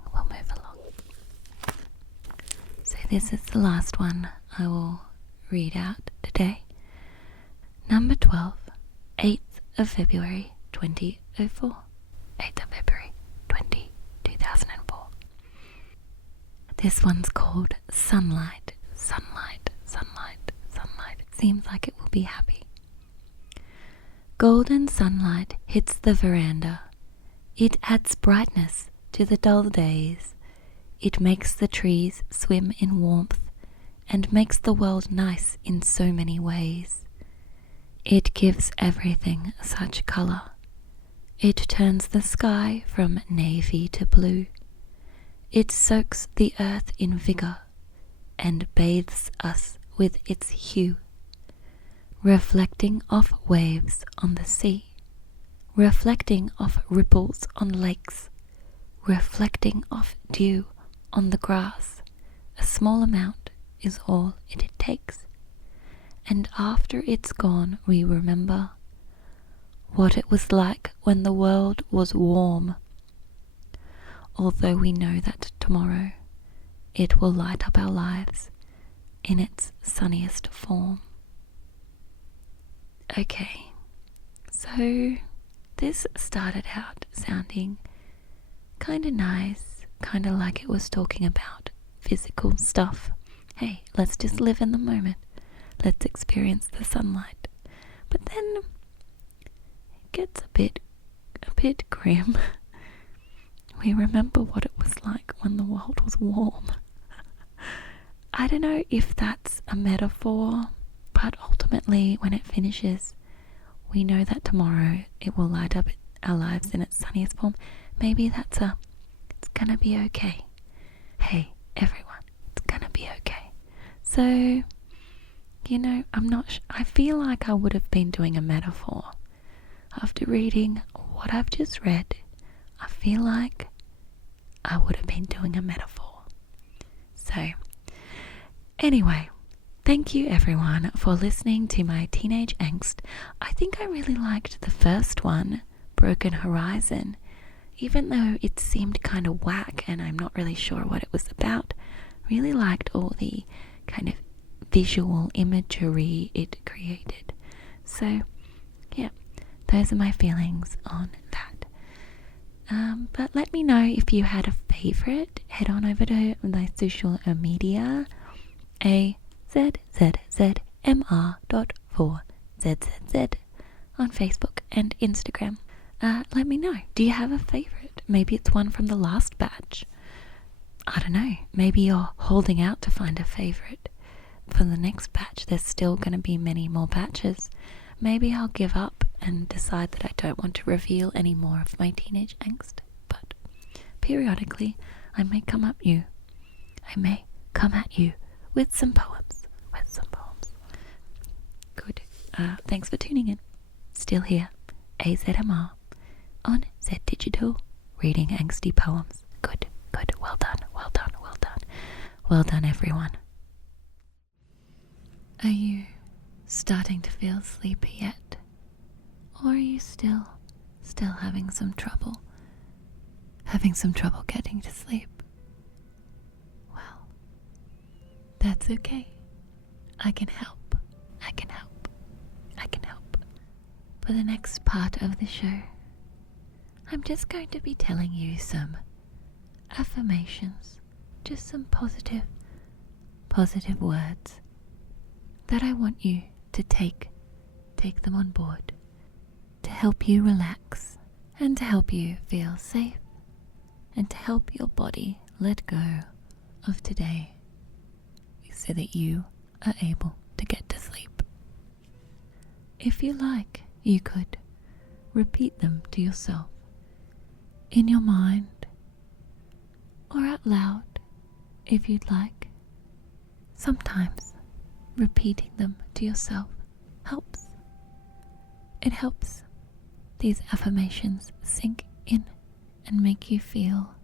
So this is the last one I will read out today. Number 12, 8th of February 2004. 8th of February 2004. This one's called Sunlight. Sunlight, sunlight, sunlight. Seems like it will be happy. Golden sunlight hits the veranda. It adds brightness to the dull days. It makes the trees swim in warmth and makes the world nice in so many ways. It gives everything such colour. It turns the sky from navy to blue. It soaks the earth in vigour and bathes us with its hue, reflecting off waves on the sea, reflecting off ripples on lakes, reflecting off dew on the grass. A small amount is all it takes. And after it's gone, we remember what it was like when the world was warm. Although we know that tomorrow it will light up our lives in its sunniest form. Okay, so this started out sounding kind of nice, kind of like it was talking about physical stuff. Hey, let's just live in the moment. Let's experience the sunlight. But then it gets a bit grim. We remember what it was like when the world was warm. I don't know if that's a metaphor, but ultimately when it finishes, we know that tomorrow it will light up our lives in its sunniest form. Maybe it's gonna be okay. Hey, everyone, it's gonna be okay. So, I feel like I would have been doing a metaphor. After reading what I've just read, I feel like I would have been doing a metaphor. So, anyway, thank you everyone for listening to my teenage angst. I think I really liked the first one, Broken Horizon, even though it seemed kind of whack and I'm not really sure what it was about. Really liked all the kind of visual imagery it created. So, yeah, those are my feelings on that. But let me know if you had a favourite. Head on over to my social media, AzZzMR.4ZZZ on Facebook and Instagram. Let me know. Do you have a favourite? Maybe it's one from the last batch. I don't know. Maybe you're holding out to find a favourite for the next batch. There's still going to be many more batches. Maybe I'll give up and decide that I don't want to reveal any more of my teenage angst. But periodically, I may come at you with some poems. Good. Thanks for tuning in. Still here, AZMR on Zed Digital, reading angsty poems. Good. Well done, everyone. Are you starting to feel sleepy yet? Or are you still having some trouble? Having some trouble getting to sleep? Well, that's okay. I can help. For the next part of the show, I'm just going to be telling you some affirmations, just some positive words that I want you to take them on board to help you relax and to help you feel safe and to help your body let go of today so that you are able to get to sleep. If you like, you could repeat them to yourself in your mind or out loud if you'd like. Sometimes repeating them to yourself helps. It helps these affirmations sink in and make you feel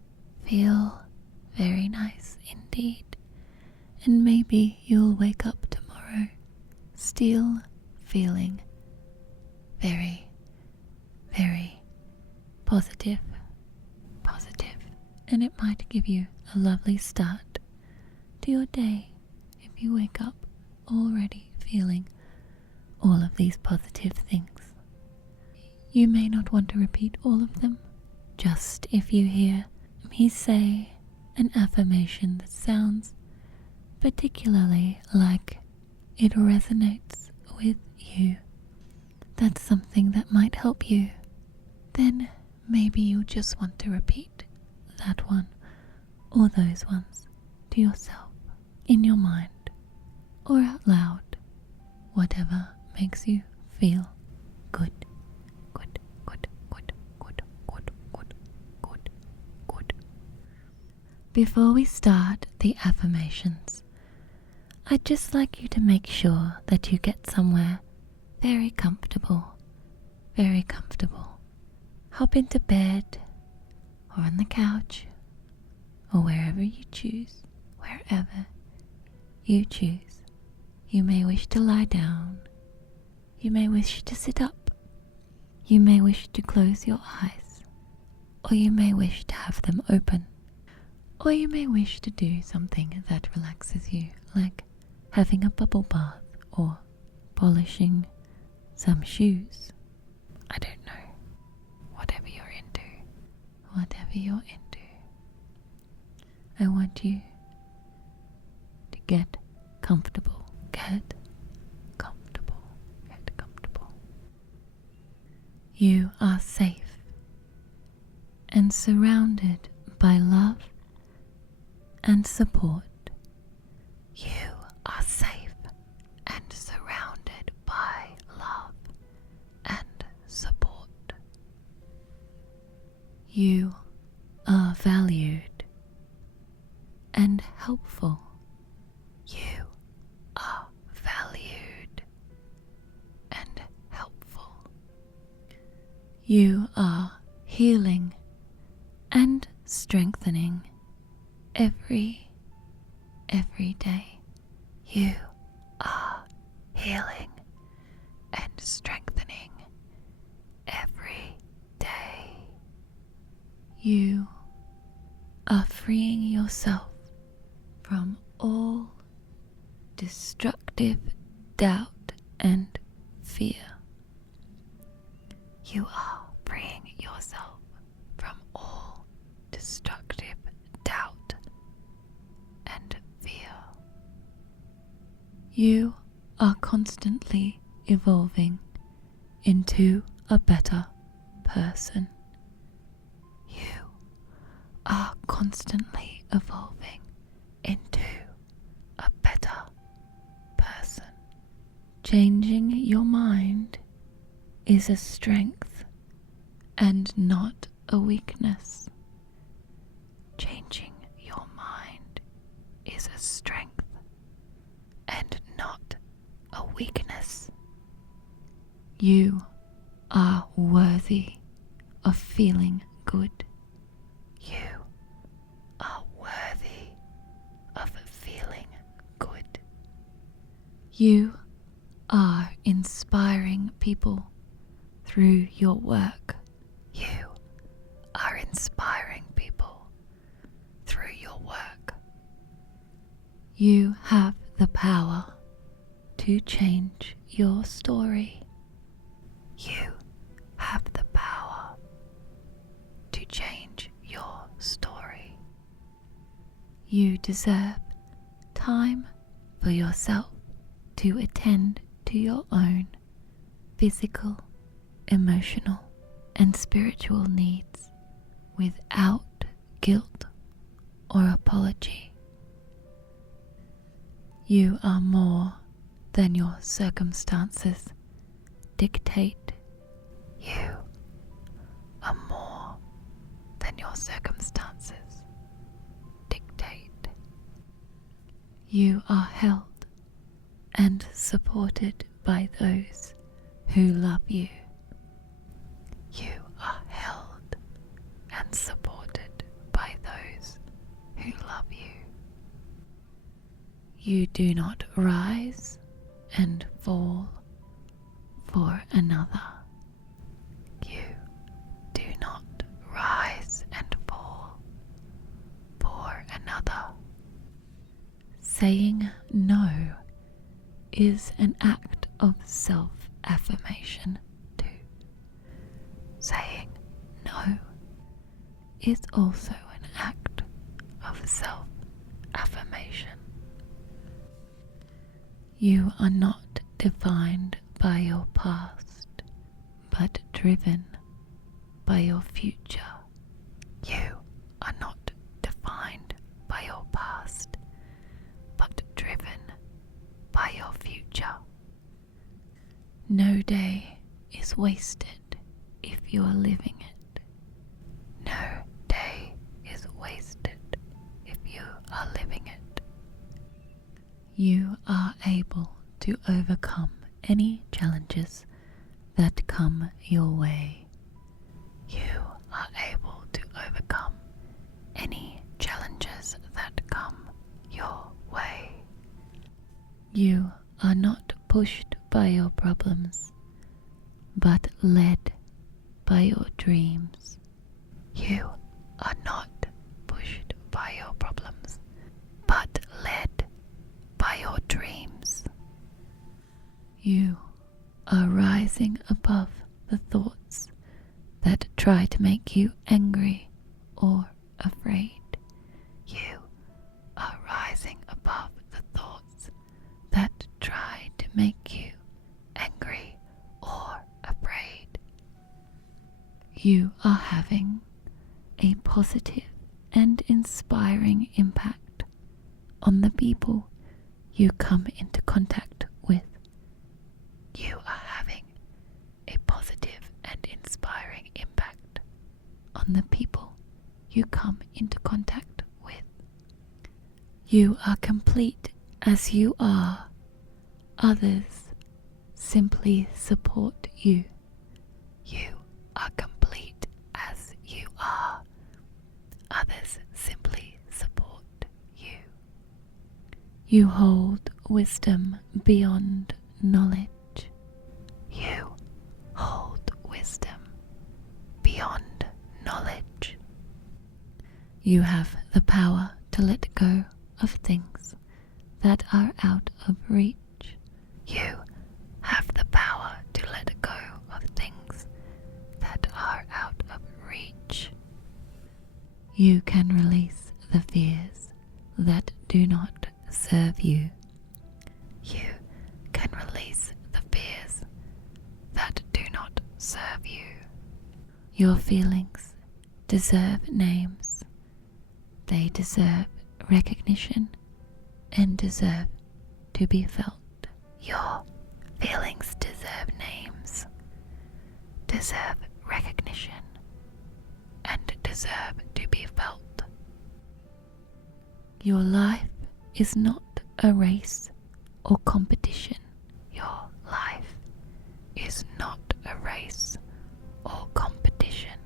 very nice indeed. And maybe you'll wake up tomorrow still feeling very positive. And it might give you a lovely start to your day if you wake up already feeling all of these positive things. You may not want to repeat all of them, just if you hear me say an affirmation that sounds particularly like it resonates with you, that's something that might help you, then maybe you just want to repeat that one or those ones to yourself in your mind or out loud, whatever makes you feel good. Good, good, good, good, good, good, good, good. Before we start the affirmations, I'd just like you to make sure that you get somewhere very comfortable, very comfortable. Hop into bed or on the couch or wherever you choose, wherever you choose. You may wish to lie down, you may wish to sit up, you may wish to close your eyes, or you may wish to have them open, or you may wish to do something that relaxes you, like having a bubble bath or polishing some shoes. I don't know. Whatever you're into. Whatever you're into. I want you to get comfortable. Get comfortable. Get comfortable. You are safe and surrounded by love and support. You are safe and surrounded by love and support. You are valued and helpful. You are valued and helpful. You are healing and strengthening every day. You are healing and strengthening every day. You are freeing yourself from all destructive doubt and fear. You are freeing yourself from all destructive doubt and fear. You are constantly evolving into a better person. You are constantly evolving into a better person. Changing your mind is a strength and not a weakness. Changing your mind is a strength and not a weakness. You are worthy of feeling good. You are worthy of feeling good. You are inspiring people through your work. You are inspiring people through your work. You have the power to change your story. You have the power to change your story. You deserve time for yourself to attend to your own physical, emotional, and spiritual needs without guilt or apology. You are more than your circumstances dictate. You are more than your circumstances dictate. You are held and supported by those who love you. You are held and supported by those who love you. You do not rise and fall for another. You do not rise and fall for another. Saying no is an act of self-affirmation too. Saying no is also an act of self-affirmation. You are not defined by your past, but driven by your future. You are not defined by your past, but driven by your future. No day is wasted if you are living it. No day is wasted if you are living it. You are able to overcome any challenges that come your way. You are able to overcome any challenges that come your way. You are not pushed by your problems, but led by your dreams. You are not pushed by your problems, but led by your dreams. You are rising above the thoughts that try to make you angry or afraid. You are rising above the thoughts that try to make you angry or afraid. You are having a positive and inspiring impact on the people you come into contact with. You are having a positive and inspiring impact on the people you come into contact with. You are complete as you are. Others simply support you. You are complete as you are. Others simply support you. You hold wisdom beyond knowledge. You hold wisdom beyond knowledge. You have the power to let go of things that are out of reach. You have the power to let go of things that are out of reach. You can release the fears that do not serve you. You can release the fears that do not serve you. Your feelings deserve names. They deserve recognition and deserve to be felt. Your feelings deserve names, deserve recognition, and deserve to be felt. Your life is not a race or competition. Your life is not a race or competition.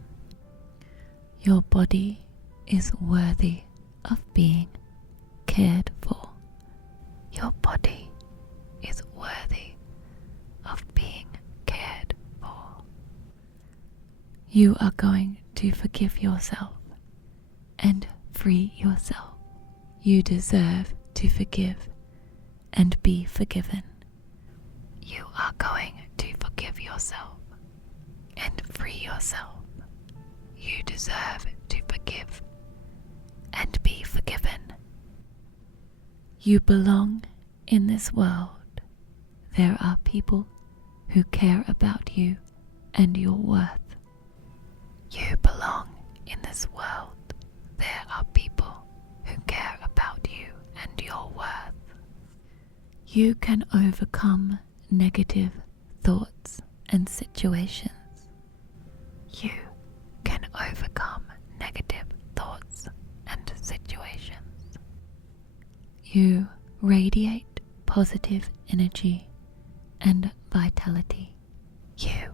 Your body is worthy of being cared for. Your body is worthy of being cared for. You are going to forgive yourself and free yourself. You deserve to forgive and be forgiven. You are going to forgive yourself and free yourself. You deserve to forgive and be forgiven. You belong in this world. There are people who care about you and your worth. You belong in this world. There are people who care about you and your worth. You can overcome negative thoughts and situations. You can overcome negative thoughts and situations. You radiate positive energy and vitality. You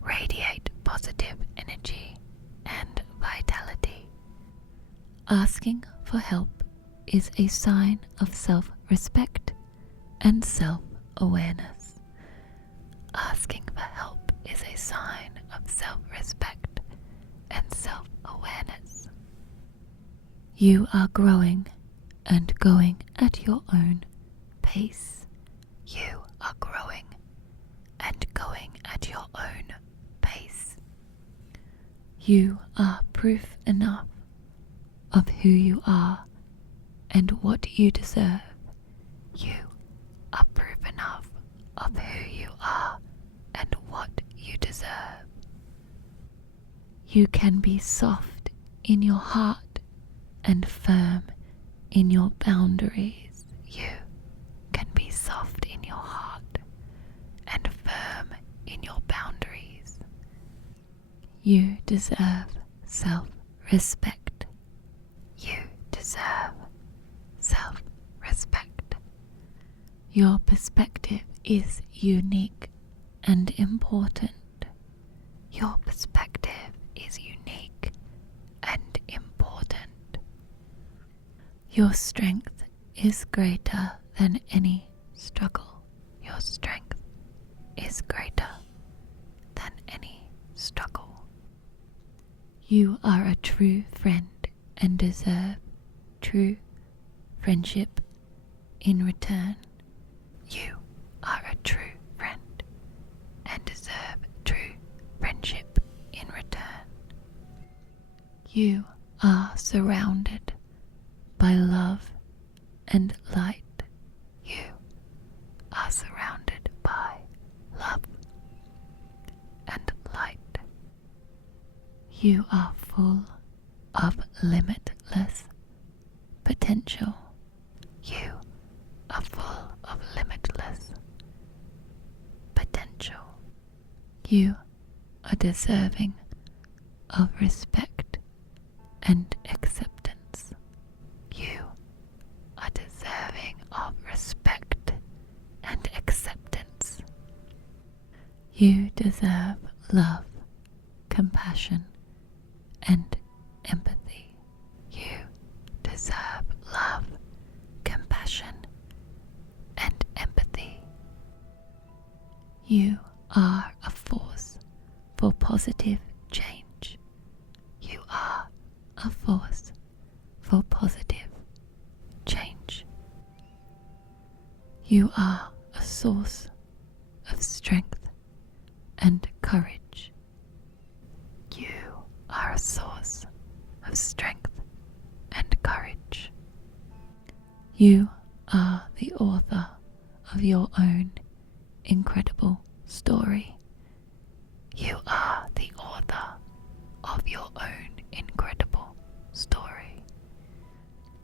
radiate positive energy and vitality. Asking for help is a sign of self-respect and self-awareness. Asking for help is a sign of self-respect and self-awareness. You are growing and going at your own pace. You are growing and going at your own pace. You are proof enough of who you are and what you deserve. You are proof enough of who you are and what you deserve. You can be soft in your heart and firm in your boundaries. You can be soft in your heart and firm in your boundaries. You deserve self-respect. You deserve self-respect. Your perspective is unique and important. Your perspective is unique and important. Your strength is greater than any struggle. Your strength is greater than any struggle. You are a true friend and deserve true friendship in return. You are a true friend and deserve true friendship in return. You are surrounded by love and light. You are surrounded by love and light. You are full of limitless potential. You are full of limitless potential. You are deserving of respect and acceptance. You are deserving of respect and acceptance. You deserve love, compassion, and empathy. You deserve love, compassion, and empathy. You are a force for positive change. You are a force for positive change. You are a source of strength and courage. You are a source of strength and courage. You are the author of your own incredible story. You are the author of your own incredible story.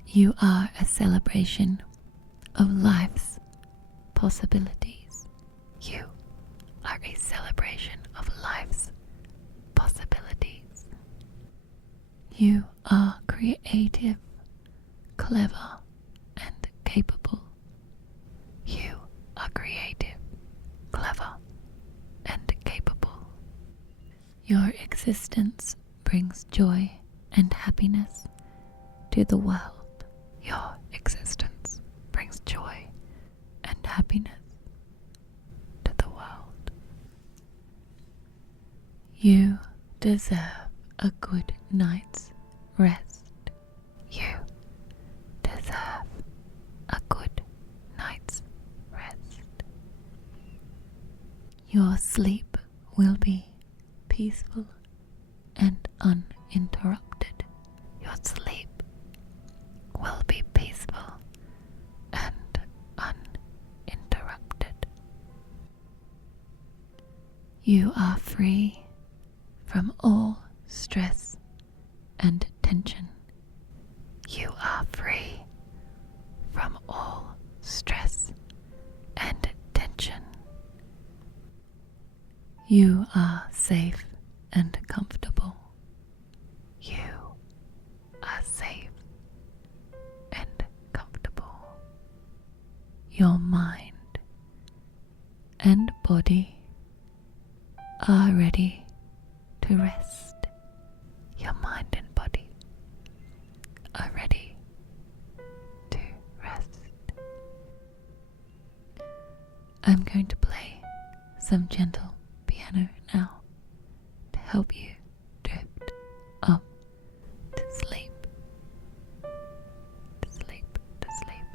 You are a celebration of life's possibilities. You are a celebration of life's possibilities. You are creative, clever, and capable. You are creative, clever, and capable. Your existence brings joy and happiness to the world. Your existence brings joy and happiness to the world. You deserve a good night's rest. You deserve a good night's rest. Your sleep will be peaceful and uninterrupted. Your sleep will be peaceful and uninterrupted. You are free from all stress and tension. You are free from all stress and tension. You are safe and comfortable. You are safe and comfortable. Your mind and body are ready to rest. Your mind and body are ready to rest. I'm going to play some gentle piano now to help you drift off to sleep. To sleep, to sleep.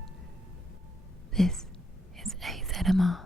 This is AZMR.